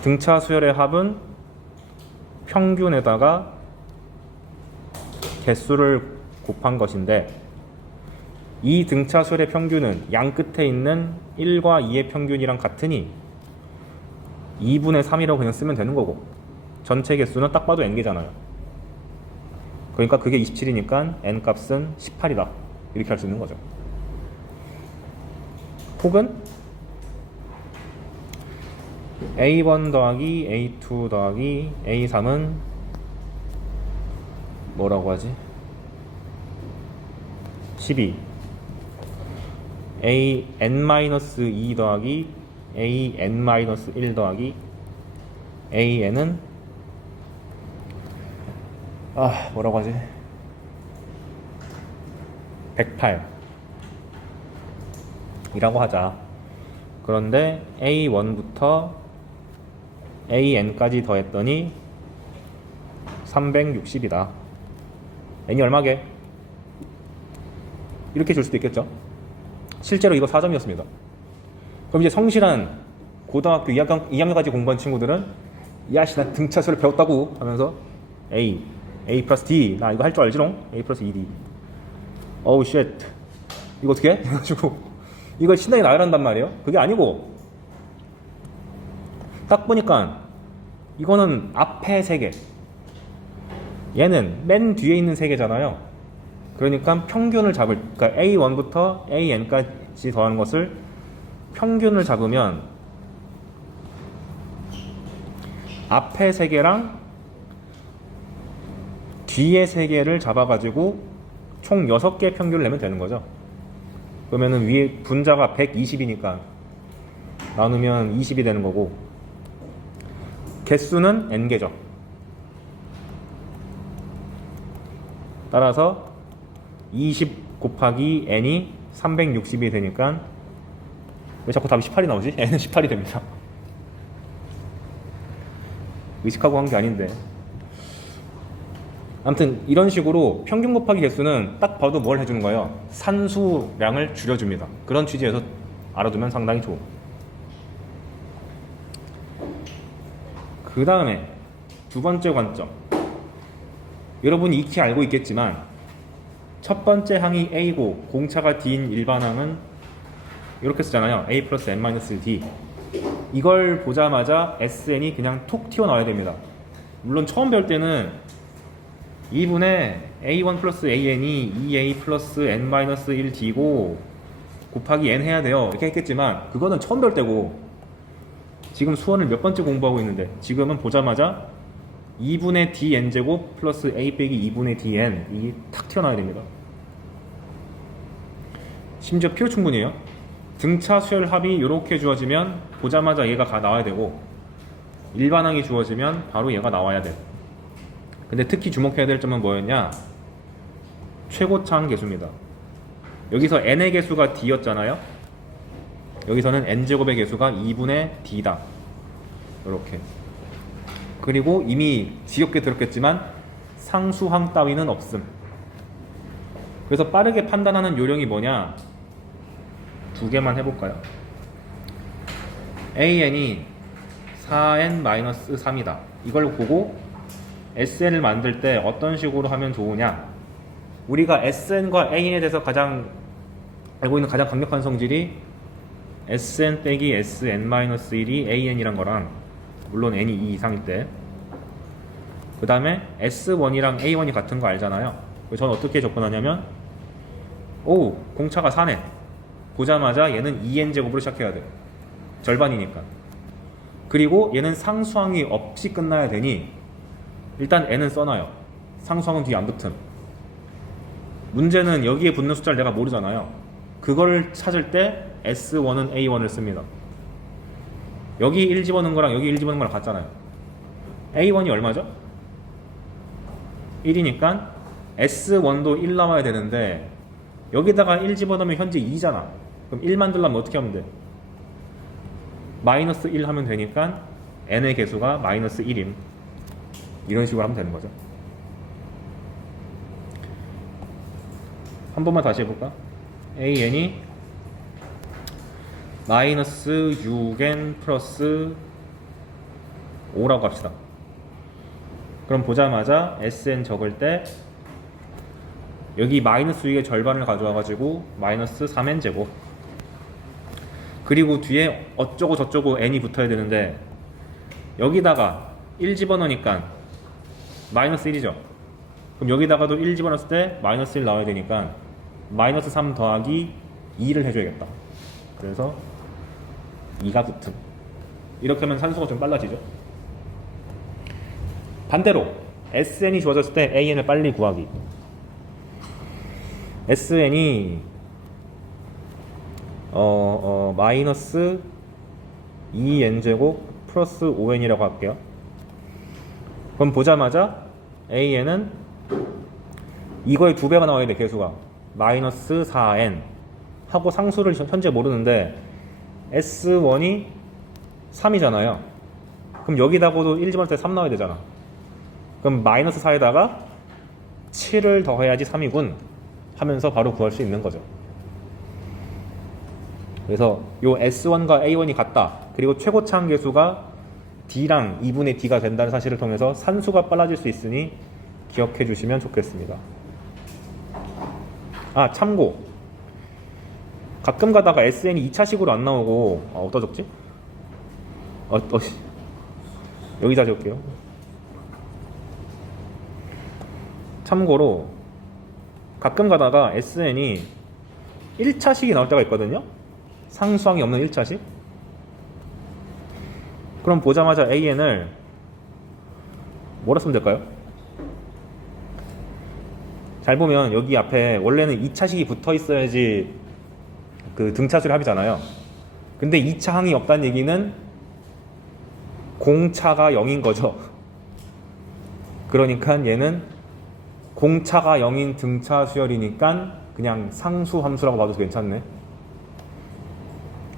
등차 수열의 합은 평균에다가 개수를 곱한 것인데, 이 등차 수열의 평균은 양 끝에 있는 1과 2의 평균이랑 같으니 2분의 3이라고 그냥 쓰면 되는 거고, 전체 개수는 딱 봐도 n개잖아요. 그러니까 그게 27이니까 n 값은 18이다. 이렇게 할 수 있는 거죠. 혹은 A1 더하기 A2 더하기 A3은 뭐라고 하지? 12 AN-2 더하기 AN-1 더하기 AN은 뭐라고 하지? 108 이라고 하자. 그런데 A1부터 AN까지 더했더니 360이다. n이 얼마게? 이렇게 줄 수도 있겠죠. 실제로 이거 4점이었습니다. 그럼 이제 성실한 고등학교 2학년까지 공부한 친구들은 야씨 나 등차수를 배웠다고 하면서 A 플러스 D 나 이거 할 줄 알지롱? A 플러스 2D 어우 쉣 이거 어떻게 해? 해가지고 이걸 신나게 나열한단 말이에요. 그게 아니고 딱 보니까 이거는 앞에 3개, 얘는 맨 뒤에 있는 3개잖아요. 그러니까 평균을 그러니까 A1부터 AN까지 더하는 것을 평균을 잡으면 앞에 3개랑 뒤에 3개를 잡아가지고 총 6개 평균을 내면 되는 거죠. 그러면은 위에 분자가 120이니까 나누면 20이 되는 거고, 개수는 n개죠. 따라서 20 곱하기 n이 360이 되니까 왜 자꾸 답이 18이 나오지? n은 18이 됩니다. 의식하고 한 게 아닌데. 아무튼 이런 식으로 평균 곱하기 개수는 딱 봐도 뭘 해주는 거예요? 산수량을 줄여줍니다. 그런 취지에서 알아두면 상당히 좋은. 그 다음에 두 번째 관점. 여러분이 익히 알고 있겠지만 첫 번째 항이 A고 공차가 D인 일반항은 이렇게 쓰잖아요. A 플러스 N-D. 이걸 보자마자 SN이 그냥 톡 튀어나와야 됩니다. 물론 처음 배울 때는 2분의 A1 플러스 AN이 2A 플러스 N-1D고 곱하기 N 해야 돼요. 이렇게 했겠지만 그거는 처음 배울 때고 지금 수원을 몇 번째 공부하고 있는데 지금은 보자마자 2분의 DN제곱 플러스 A 빼기 2분의 DN 이게 탁 튀어나와야 됩니다. 심지어 필요 충분해요. 등차 수열 합이 이렇게 주어지면 보자마자 얘가 나와야 되고 일반항이 주어지면 바로 얘가 나와야 돼. 근데 특히 주목해야 될 점은 뭐였냐? 최고차항 계수입니다. 여기서 n의 개수가 d였잖아요. 여기서는 n제곱의 개수가 2분의 d다. 이렇게. 그리고 이미 지겹게 들었겠지만 상수항 따위는 없음. 그래서 빠르게 판단하는 요령이 뭐냐? 두 개만 해볼까요? AN이 4n-3이다. 이걸 보고 SN을 만들 때 어떤 식으로 하면 좋으냐? 우리가 SN과 AN에 대해서 가장 알고 있는 가장 강력한 성질이 SN 빼기 SN-1이 AN이란 거랑 물론 n이 2 이상일 때 그 다음에 S1이랑 A1이 같은 거 알잖아요. 그래서 저는 어떻게 접근하냐면 오 공차가 4네. 보자마자 얘는 2n제곱으로 시작해야 돼. 절반이니까. 그리고 얘는 상수항이 없이 끝나야 되니 일단 n은 써놔요. 상수항은 뒤에 안 붙음. 문제는 여기에 붙는 숫자를 내가 모르잖아요. 그걸 찾을 때 S1은 A1을 씁니다. 여기 1 집어넣은 거랑 여기 1 집어넣은 거랑 같잖아요. A1이 얼마죠? 1이니까 S1도 1 나와야 되는데 여기다가 1 집어넣으면 현재 2잖아. 그럼 1 만들려면 어떻게 하면 돼? 마이너스 1 하면 되니까 n의 개수가 마이너스 1임. 이런 식으로 하면 되는 거죠. 한 번만 다시 해볼까? AN이 마이너스 6n 플러스 5라고 합시다. 그럼 보자마자 SN 적을 때 여기 마이너스 6의 절반을 가져와가지고 마이너스 3n제곱 그리고 뒤에 어쩌고 저쩌고 n이 붙어야 되는데 여기다가 1 집어넣으니까 마이너스 1이죠. 그럼 여기다가도 1 집어넣었을 때 마이너스 1 나와야 되니까 마이너스 3 더하기 2를 해줘야겠다. 그래서 2가 붙음. 이렇게 하면 산수가 좀 빨라지죠. 반대로 SN이 주어졌을 때 AN을 빨리 구하기. SN이 마이너스 2n제곱 플러스 5n이라고 할게요. 그럼 보자마자 AN은 이거의 2배가 나와야 돼. 개수가 마이너스 4n 하고 상수를 현재 모르는데 S1이 3이잖아요. 그럼 여기다가도 1 집어넣을 때 3 나와야 되잖아. 그럼 마이너스 4에다가 7을 더해야지 3이군 하면서 바로 구할 수 있는 거죠. 그래서 요 S1과 A1이 같다. 그리고 최고차항 계수가 D랑 2분의 D가 된다는 사실을 통해서 산수가 빨라질 수 있으니 기억해 주시면 좋겠습니다. 아 참고 가끔 가다가 SN이 2차식으로 안 나오고 어디다 적지? 여기다 적을게요. 참고로 가끔 가다가 SN이 1차식이 나올 때가 있거든요. 상수항이 없는 1차식. 그럼 보자마자 AN을 뭐라 쓰면 될까요? 잘 보면 여기 앞에 원래는 2차식이 붙어 있어야지 그 등차수를 합이잖아요. 근데 2차 항이 없다는 얘기는 공차가 0인 거죠. 그러니까 얘는 공차가 0인 등차 수열이니까 그냥 상수 함수라고 봐도 괜찮네.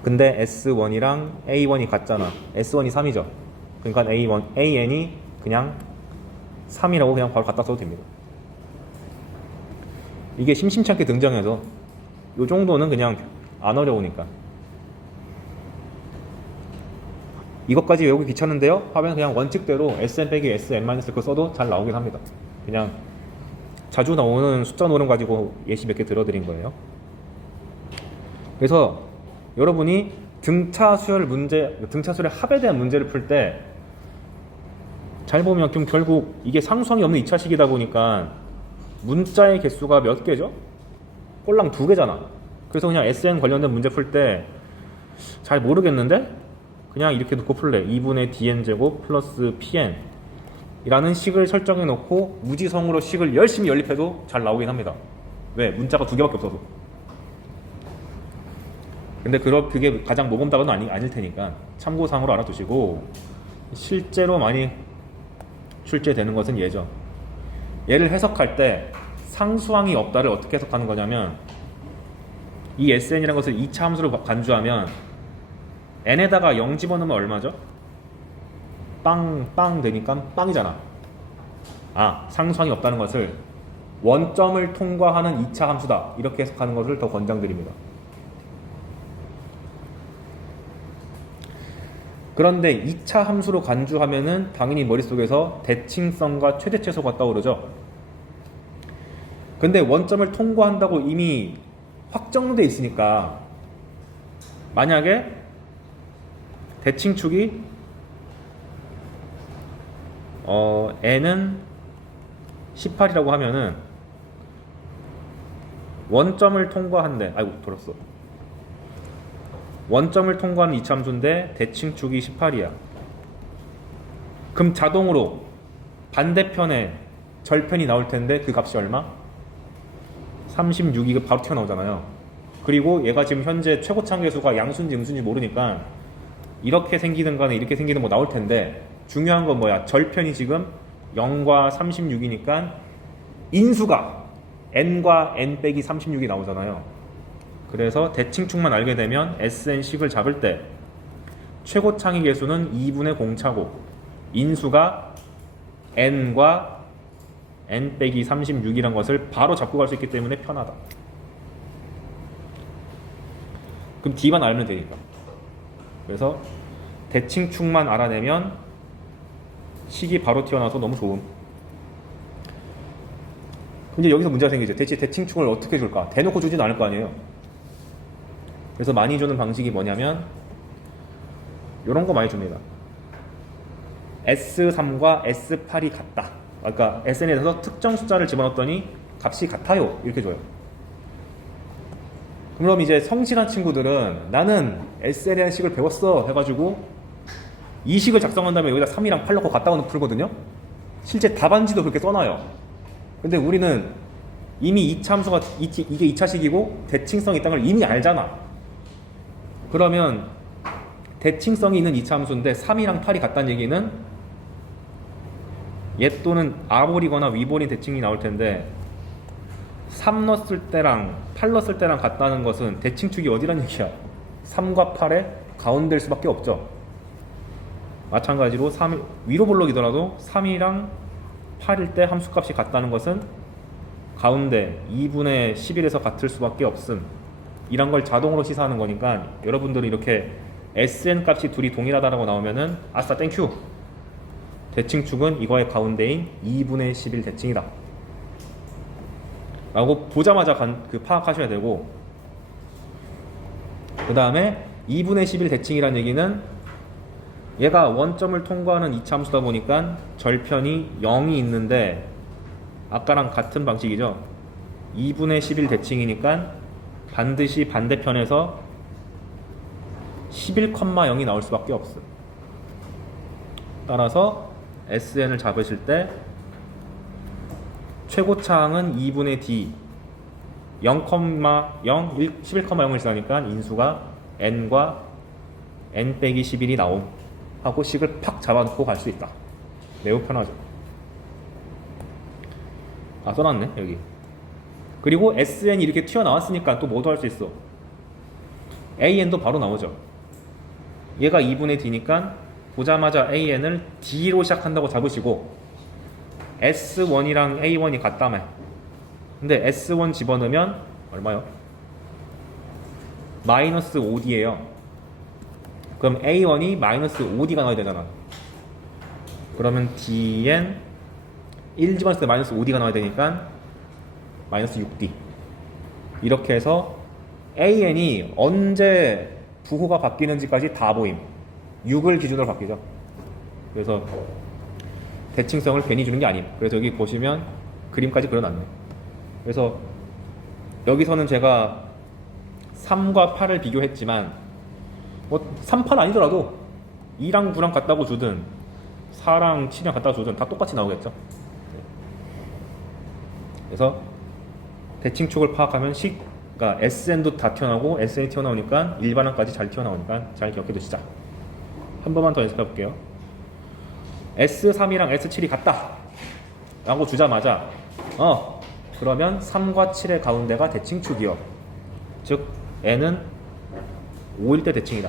근데 S1이랑 A1이 같잖아. S1이 3이죠. 그러니까 AN이 그냥 3이라고 그냥 바로 갖다 써도 됩니다. 이게 심심치 않게 등장해서 요 정도는 그냥 안 어려우니까. 이것까지 외우기 귀찮은데요? 하면 그냥 원칙대로 sn 빼기 sn-1 그거 써도 잘 나오긴 합니다. 그냥 자주 나오는 숫자 노름 가지고 예시 몇 개 들어드린 거예요. 그래서 여러분이 등차수열 합에 대한 문제를 풀 때 잘 보면 그럼 결국 이게 상수항이 없는 2차식이다 보니까 문자의 개수가 몇 개죠? 꼴랑 2개잖아. 그래서 그냥 SN 관련된 문제 풀 때 잘 모르겠는데 그냥 이렇게 놓고 풀래. 2분의 dn제곱 플러스 pn 이라는 식을 설정해 놓고 무지성으로 식을 열심히 연립해도 잘 나오긴 합니다. 왜? 문자가 2개밖에 없어서. 근데 그게 가장 모범답은 아닐 테니까 참고사항으로 알아두시고, 실제로 많이 출제되는 것은 얘죠. 얘를 해석할 때 상수항이 없다를 어떻게 해석하는 거냐면, 이 SN이라는 것을 2차 함수로 간주하면 n에다가 0 집어넣으면 얼마죠? 빵 되니까 빵이잖아. 상수항이 없다는 것을 원점을 통과하는 2차 함수다, 이렇게 해석하는 것을 더 권장드립니다. 그런데 2차 함수로 간주하면은 당연히 머릿속에서 대칭성과 최대최소가 떠오르죠. 근데 원점을 통과한다고 이미 확정돼 있으니까, 만약에 대칭축이 n은 18이라고 하면은 원점을 통과한대. 원점을 통과하는 2차 함수인데 대칭축이 18이야. 그럼 자동으로 반대편에 절편이 나올 텐데 그 값이 얼마? 36이 바로 튀어나오잖아요. 그리고 얘가 지금 현재 최고차항 계수가 양수인지 음수인지 모르니까 이렇게 생기든 간에 이렇게 생기든 뭐 나올 텐데, 중요한 건 뭐야? 절편이 지금 0과 36이니까 인수가 n과 n 빼기 36이 나오잖아요. 그래서 대칭축만 알게 되면 SN식을 잡을 때 최고차항의 개수는 2분의 공차고 인수가 n과 n 빼기 36이란 것을 바로 잡고 갈 수 있기 때문에 편하다. 그럼 D만 알면 되니까. 그래서 대칭축만 알아내면 식이 바로 튀어나와서 너무 좋음. 근데 여기서 문제가 생기죠. 대체 대칭축을 어떻게 줄까? 대놓고 주지는 않을 거 아니에요. 그래서 많이 주는 방식이 뭐냐면 이런 거 많이 줍니다. S3과 S8이 같다. 그러니까 SN에서 특정 숫자를 집어넣었더니 값이 같아요, 이렇게 줘요. 그럼 이제 성실한 친구들은 나는 SN에 대한 식을 배웠어 해가지고 이 식을 작성한 다음에 여기다 3이랑 8 넣고 같다고 풀거든요. 실제 답안지도 그렇게 써놔요. 근데 우리는 이미 2차 함수가 이게 2차식이고 대칭성이 있다는 걸 이미 알잖아. 그러면 대칭성이 있는 2차 함수인데 3이랑 8이 같다는 얘기는 얘 또는 아볼이거나 위볼인 대칭이 나올 텐데 3 넣었을 때랑 8 넣었을 때랑 같다는 것은 대칭축이 어디란 얘기야? 3과 8의 가운데일 수밖에 없죠. 마찬가지로 위로 볼록이더라도 3이랑 8일 때 함수값이 같다는 것은 가운데 2분의 11에서 같을 수밖에 없음. 이런 걸 자동으로 시사하는 거니까 여러분들은 이렇게 SN 값이 둘이 동일하다라고 나오면은 아싸 땡큐, 대칭축은 이거의 가운데인 2분의 11 대칭이다 라고 보자마자 파악하셔야 되고, 그 다음에 2분의 11 대칭이란 얘기는 얘가 원점을 통과하는 2차 함수다 보니까 절편이 0이 있는데 아까랑 같은 방식이죠. 2분의 11 대칭이니까 반드시 반대편에서 11,0이 나올 수밖에 없어. 따라서 SN을 잡으실 때 최고차항은 2분의 D 11,0을 지나니까 인수가 n과 n 빼기 11이 나옴 하고 식을 팍 잡아놓고 갈 수 있다. 매우 편하죠. 써놨네 여기. 그리고 SN이 이렇게 튀어나왔으니까 또 뭐도 할 수 있어. AN도 바로 나오죠. 얘가 2분의 D니까 보자마자 AN을 D로 시작한다고 잡으시고 S1이랑 A1이 같다며. 근데 S1 집어넣으면 얼마요? 마이너스 5D예요. 그럼 A1이 마이너스 5D가 나와야 되잖아. 그러면 Dn 1 집어넣을 때 마이너스 5D가 나와야 되니까 마이너스 6D. 이렇게 해서 AN이 언제 부호가 바뀌는지까지 다 보임. 6을 기준으로 바뀌죠. 그래서 대칭성을 괜히 주는 게 아님. 그래서 여기 보시면 그림까지 그려놨네. 그래서 여기서는 제가 3과 8을 비교했지만 뭐 3, 8 아니더라도 2랑 9랑 같다고 주든 4랑 7이랑 같다고 주든 다 똑같이 나오겠죠. 그래서 대칭축을 파악하면 그러니까 SN도 다 튀어나오고 SN이 튀어나오니까 일반항까지 잘 튀어나오니까 잘 기억해 두시자. 한 번만 더 연습해 볼게요. S3이랑 S7이 같다 라고 주자마자 그러면 3과 7의 가운데가 대칭축이요. 즉 N은 5일 때 대칭이다.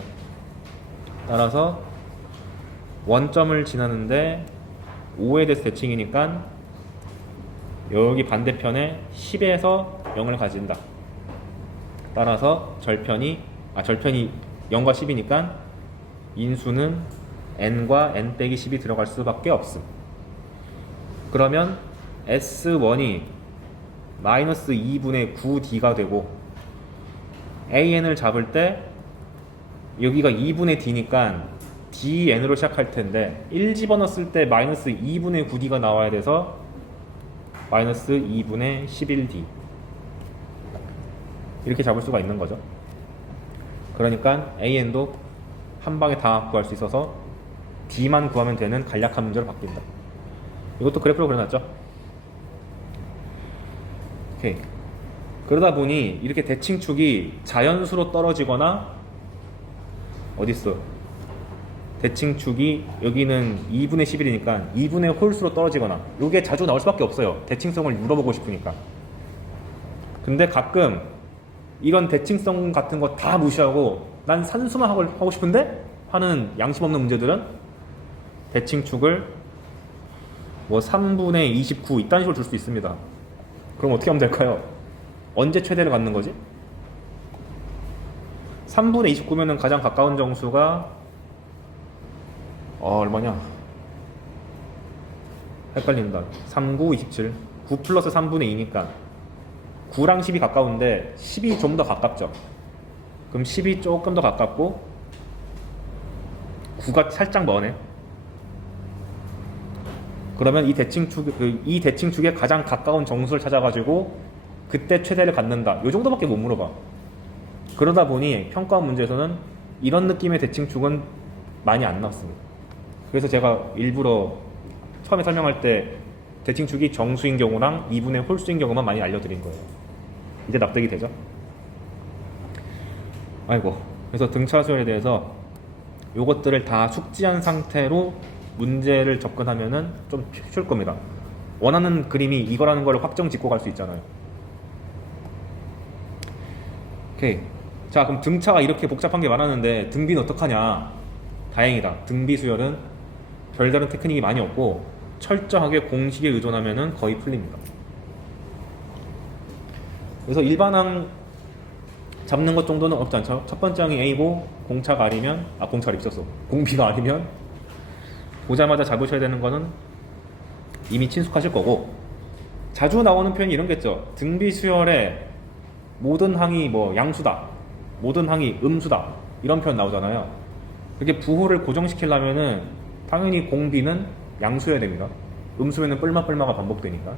따라서 원점을 지나는데 5에 대해서 대칭이니까 여기 반대편에 10에서 0을 가진다. 따라서 절편이 0과 10이니까 인수는 n과 n 빼기 10이 들어갈 수밖에 없음. 그러면 S1이 마이너스 2분의 9D가 되고 AN을 잡을 때 여기가 2분의 D니까 DN으로 시작할 텐데 1 집어넣었을 때 마이너스 2분의 9D가 나와야 돼서 마이너스 2분의 11D 이렇게 잡을 수가 있는 거죠. 그러니까 AN도 한 방에 다 구할 수 있어서 D만 구하면 되는 간략한 문제로 바뀐다. 이것도 그래프로 그려놨죠. 오케이. 그러다 보니 이렇게 대칭축이 자연수로 떨어지거나 어딨어? 대칭축이 여기는 2분의 11이니까 2분의 홀수로 떨어지거나 이게 자주 나올 수밖에 없어요. 대칭성을 물어보고 싶으니까. 근데 가끔 이런 대칭성 같은 거 다 무시하고 난 산수만 하고 싶은데 하는 양심 없는 문제들은 대칭축을 뭐 3분의 29 이딴 식으로 줄 수 있습니다. 그럼 어떻게 하면 될까요? 언제 최대를 갖는 거지? 3분의 29면은 가장 가까운 정수가 얼마냐? 헷갈린다. 3, 9, 27. 9 플러스 3분의 2니까 9랑 10이 가까운데 10이 좀 더 가깝죠. 그럼 10이 조금 더 가깝고 9가 살짝 머네. 그러면 이 대칭축에 가장 가까운 정수를 찾아가지고 그때 최대를 갖는다. 요 정도밖에 못 물어봐. 그러다 보니 평가 문제에서는 이런 느낌의 대칭축은 많이 안 나왔습니다. 그래서 제가 일부러 처음에 설명할 때 대칭축이 정수인 경우랑 2분의 홀수인 경우만 많이 알려드린 거예요. 이제 납득이 되죠? 아이고. 그래서 등차 수열에 대해서 요것들을 다 숙지한 상태로 문제를 접근하면은 좀 쉬울 겁니다. 원하는 그림이 이거라는 걸 확정 짓고 갈 수 있잖아요. 오케이. 자, 그럼 등차가 이렇게 복잡한 게 많았는데 등비는 어떡하냐? 다행이다. 등비 수열은 별다른 테크닉이 많이 없고 철저하게 공식에 의존하면은 거의 풀립니다. 그래서 일반항 잡는 것 정도는 없지 않죠? 첫 번째 항이 A고 공차가 아니면 공차가 있었어. 공비가 아니면 보자마자 잡으셔야 되는 거는 이미 친숙하실 거고 자주 나오는 표현이 이런 겠죠. 등비 수열에 모든 항이 뭐 양수다, 모든 항이 음수다 이런 표현 나오잖아요. 그렇게 부호를 고정시키려면은 당연히 공비는 양수여야 됩니다. 음수면은 뿔마가 반복되니까.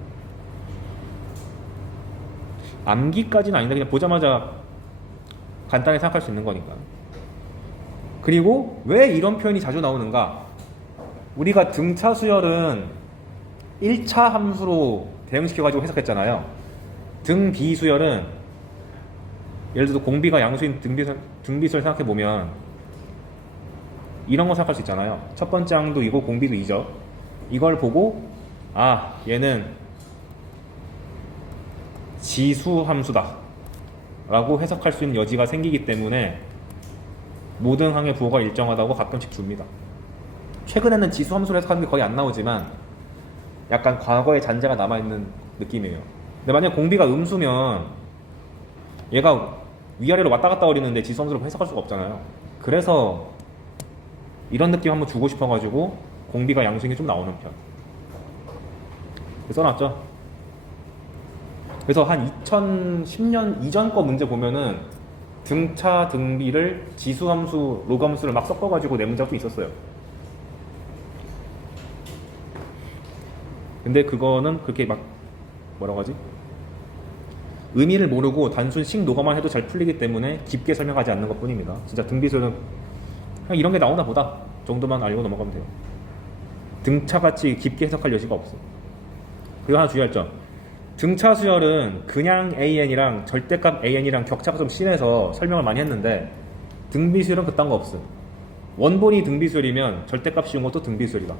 암기까지는 아닌데 그냥 보자마자 간단히 생각할 수 있는 거니까. 그리고 왜 이런 표현이 자주 나오는가? 우리가 등차 수열은 1차 함수로 대응시켜가지고 해석했잖아요. 등비 수열은 예를 들어서 공비가 양수인 등비수열 생각해보면 이런 거 생각할 수 있잖아요. 첫 번째 항도 이고 공비도 이죠. 이걸 보고 얘는 지수 함수다 라고 해석할 수 있는 여지가 생기기 때문에 모든 항의 부호가 일정하다고 가끔씩 줍니다. 최근에는 지수 함수를 해석하는 게 거의 안 나오지만 약간 과거의 잔재가 남아있는 느낌이에요. 근데 만약 공비가 음수면 얘가 위아래로 왔다 갔다 거리는데 지수 함수로 해석할 수가 없잖아요. 그래서 이런 느낌 한번 주고 싶어가지고 공비가 양수인 게 좀 나오는 편. 써놨죠. 그래서 한 2010년 이전 거 문제 보면은 등차 등비를 지수함수 로그함수를 막 섞어가지고 내 문제가 또 있었어요. 근데 그거는 그렇게 막 뭐라고 하지? 의미를 모르고 단순 식 노가만 해도 잘 풀리기 때문에 깊게 설명하지 않는 것 뿐입니다. 진짜 등비수는 그냥 이런 게 나오나 보다 정도만 알고 넘어가면 돼요. 등차같이 깊게 해석할 여지가 없어. 그리고 하나 주의할 점, 등차 수열은 그냥 AN이랑 절대값 AN이랑 격차가 좀 심해서 설명을 많이 했는데 등비 수열은 그딴 거 없음. 원본이 등비 수열이면 절대값 씌운 것도 등비 수열이다.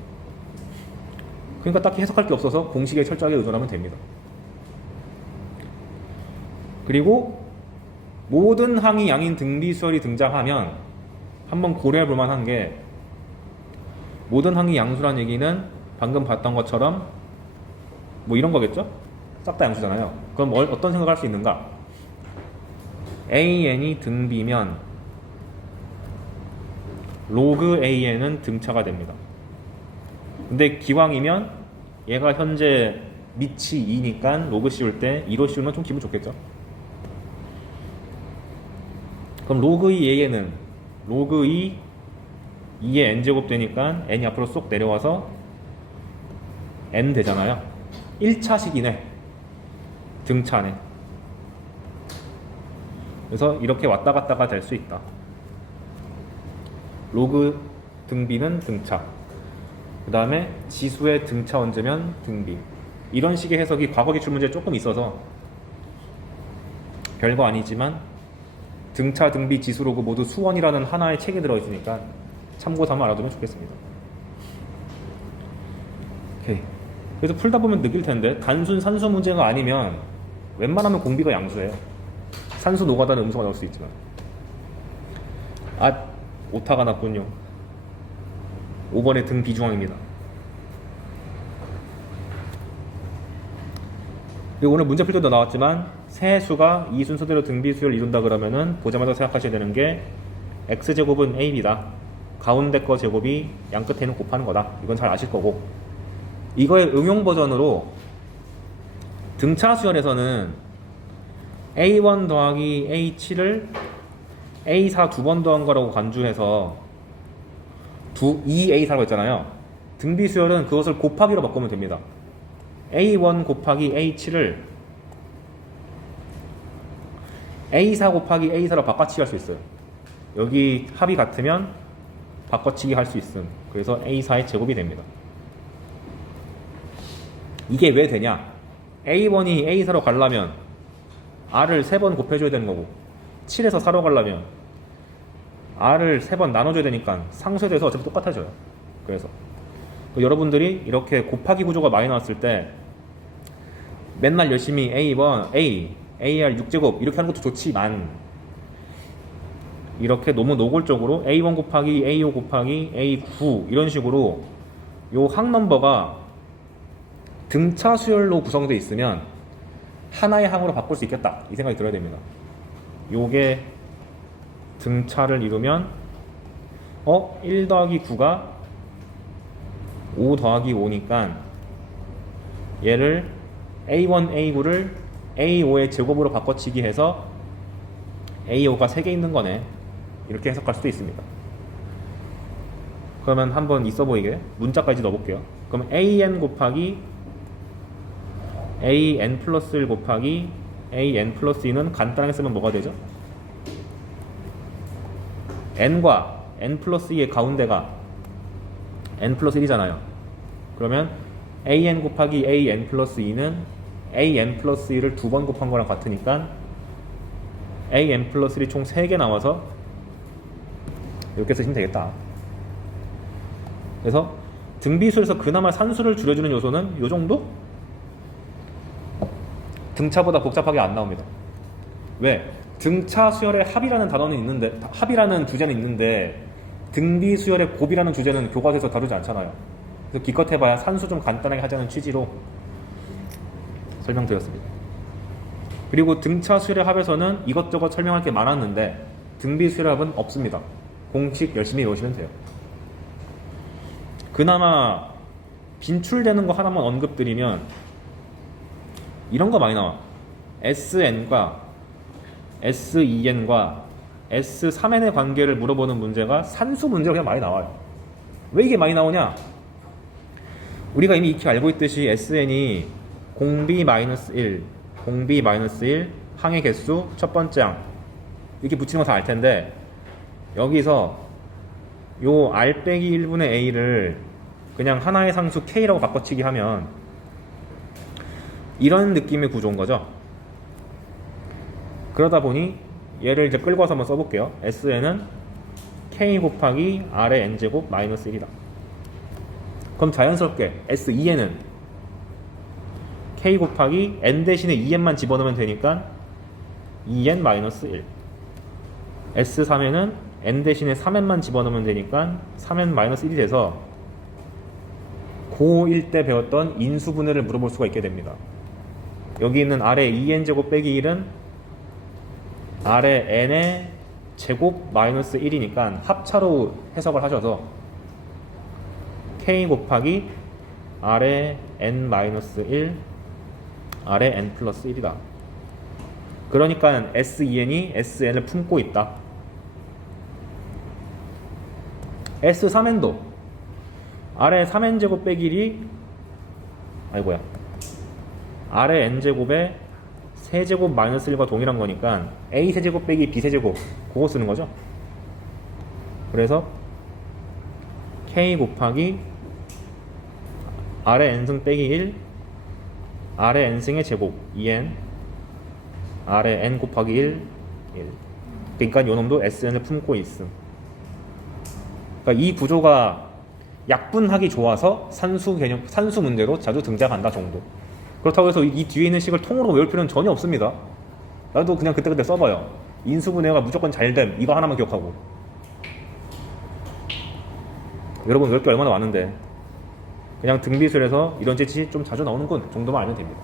그러니까 딱히 해석할 게 없어서 공식에 철저하게 의존하면 됩니다. 그리고 모든 항이 양인 등비 수열이 등장하면 한번 고려해 볼 만한 게, 모든 항이 양수란 얘기는 방금 봤던 것처럼 뭐 이런 거겠죠? 싹 다 양수잖아요. 그럼 어떤 생각을 할 수 있는가? AN이 등비면 로그 AN은 등차가 됩니다. 근데 기왕이면 얘가 현재 밑이 2니까 로그 씌울 때 2로 씌우면 좀 기분 좋겠죠? 그럼 로그 2 AN은 로그 2의 n제곱 되니까 n이 앞으로 쏙 내려와서 n 되잖아요. 1차식이네. 등차네. 그래서 이렇게 왔다 갔다가 될 수 있다. 로그 등비는 등차, 그 다음에 지수의 등차 언제면 등비. 이런 식의 해석이 과거 기출 문제에 조금 있어서 별거 아니지만 등차, 등비, 지수, 로그 모두 수원이라는 하나의 책에 들어있으니까 참고 삼아 알아두면 좋겠습니다. 오케이. 그래서 풀다 보면 느낄 텐데 단순 산수 문제가 아니면 웬만하면 공비가 양수예요. 산수 노가다는 음수가 나올 수 있지만. 아, 오타가 났군요. 5번의 등 비중항입니다. 그리고 오늘 문제 풀 때도 나왔지만 세 수가 이 순서대로 등비수열을 이룬다 그러면은 보자마자 생각하셔야 되는 게 x제곱은 ab다. 가운데 거 제곱이 양 끝에 있는 곱하는 거다. 이건 잘 아실 거고, 이거의 응용 버전으로 등차 수열에서는 a1 더하기 a7을 a4 두 번 더한 거라고 간주해서 2a4라고 했잖아요. 등비 수열은 그것을 곱하기로 바꾸면 됩니다. a1 곱하기 a7을 a4 곱하기 a4로 바꿔치기 할 수 있어요. 여기 합이 같으면 바꿔치기 할 수 있음. 그래서 a4의 제곱이 됩니다. 이게 왜 되냐? a1이 a4로 가려면 r을 3번 곱해줘야 되는 거고, 7에서 4로 가려면 r을 3번 나눠줘야 되니까 상쇄돼서 어차피 똑같아져요. 그래서 여러분들이 이렇게 곱하기 구조가 많이 나왔을 때 맨날 열심히 a1, AR 6제곱 이렇게 하는 것도 좋지만, 이렇게 너무 노골적으로 A1 곱하기 A5 곱하기 A9 이런 식으로 요 항 넘버가 등차 수열로 구성되어 있으면 하나의 항으로 바꿀 수 있겠다, 이 생각이 들어야 됩니다. 요게 등차를 이루면 1 더하기 9가 5 더하기 5니까 얘를 A1, A9를 A5의 제곱으로 바꿔치기 해서 A5가 3개 있는 거네, 이렇게 해석할 수도 있습니다. 그러면 한번 있어 보이게 문자까지 넣어볼게요. 그럼 AN 곱하기 AN 플러스 1 곱하기 AN 플러스 2는 간단하게 쓰면 뭐가 되죠? N과 N 플러스 2의 가운데가 N 플러스 1이잖아요. 그러면 AN 곱하기 AN 플러스 2는 AN 플러스 1을 2번 곱한 거랑 같으니까 AN 플러스 1이 총 3개 나와서 이렇게 쓰시면 되겠다. 그래서 등비수에서 그나마 산수를 줄여주는 요소는 요 정도? 등차보다 복잡하게 안 나옵니다. 왜? 등차 수열의 합이라는 단어는 있는데, 합이라는 주제는 있는데 등비 수열의 곱이라는 주제는 교과서에서 다루지 않잖아요. 그래서 기껏 해봐야 산수 좀 간단하게 하자는 취지로 설명드렸습니다. 그리고 등차 수열의 합에서는 이것저것 설명할 게 많았는데 등비 수열의 합은 없습니다. 공식 열심히 외우시면 돼요. 그나마 빈출되는 거 하나만 언급드리면 이런 거 많이 나와. SN과 SEN과 S3N의 관계를 물어보는 문제가 산수 문제가 그냥 많이 나와요. 왜 이게 많이 나오냐? 우리가 이미 익히 알고 있듯이 SN이 공비-1, 공비-1, 항의 개수, 첫 번째 항 이렇게 붙이는 거 다 알 텐데 여기서 요 R 빼기 1분의 A를 그냥 하나의 상수 K라고 바꿔치기 하면 이런 느낌의 구조인 거죠. 그러다 보니 얘를 이제 끌고 와서 한번 써볼게요. SN은 K 곱하기 R의 N제곱 마이너스 1이다. 그럼 자연스럽게 SEN은 K 곱하기 N 대신에 EN만 집어넣으면 되니까 EN 마이너스 1. S3N은 N 대신에 3N만 집어넣으면 되니까 3N 마이너스 1이 돼서 고1 때 배웠던 인수분해를 물어볼 수가 있게 됩니다. 여기 있는 R의 EN제곱 빼기 1은 R의 N의 제곱 마이너스 1이니까 합차로 해석을 하셔서 K 곱하기 R의 N 마이너스 1 R의 N 플러스 1이다. 그러니까 SEN이 SN을 품고 있다. S3N도 R의 3N제곱 빼기 1이 아이고야 R의 N제곱에 세제곱 마이너스 1과 동일한 거니까 A 세제곱 빼기 B 세제곱 그거 쓰는 거죠. 그래서 K 곱하기 R의 N승 빼기 1 R의 N승의 제곱 2N R의 N 곱하기 1 그러니까 요놈도 SN을 품고 있음. 그러니까 이 구조가 약분하기 좋아서 산수 개념, 산수 문제로 자주 등장한다 정도. 그렇다고 해서 이 뒤에 있는 식을 통으로 외울 필요는 전혀 없습니다. 나도 그냥 그때그때 써봐요. 인수분해가 무조건 잘됨 이거 하나만 기억하고. 여러분 외울 게 얼마나 많은데 그냥 등비술에서 이런 재치 좀 자주 나오는군 정도만 알면 됩니다.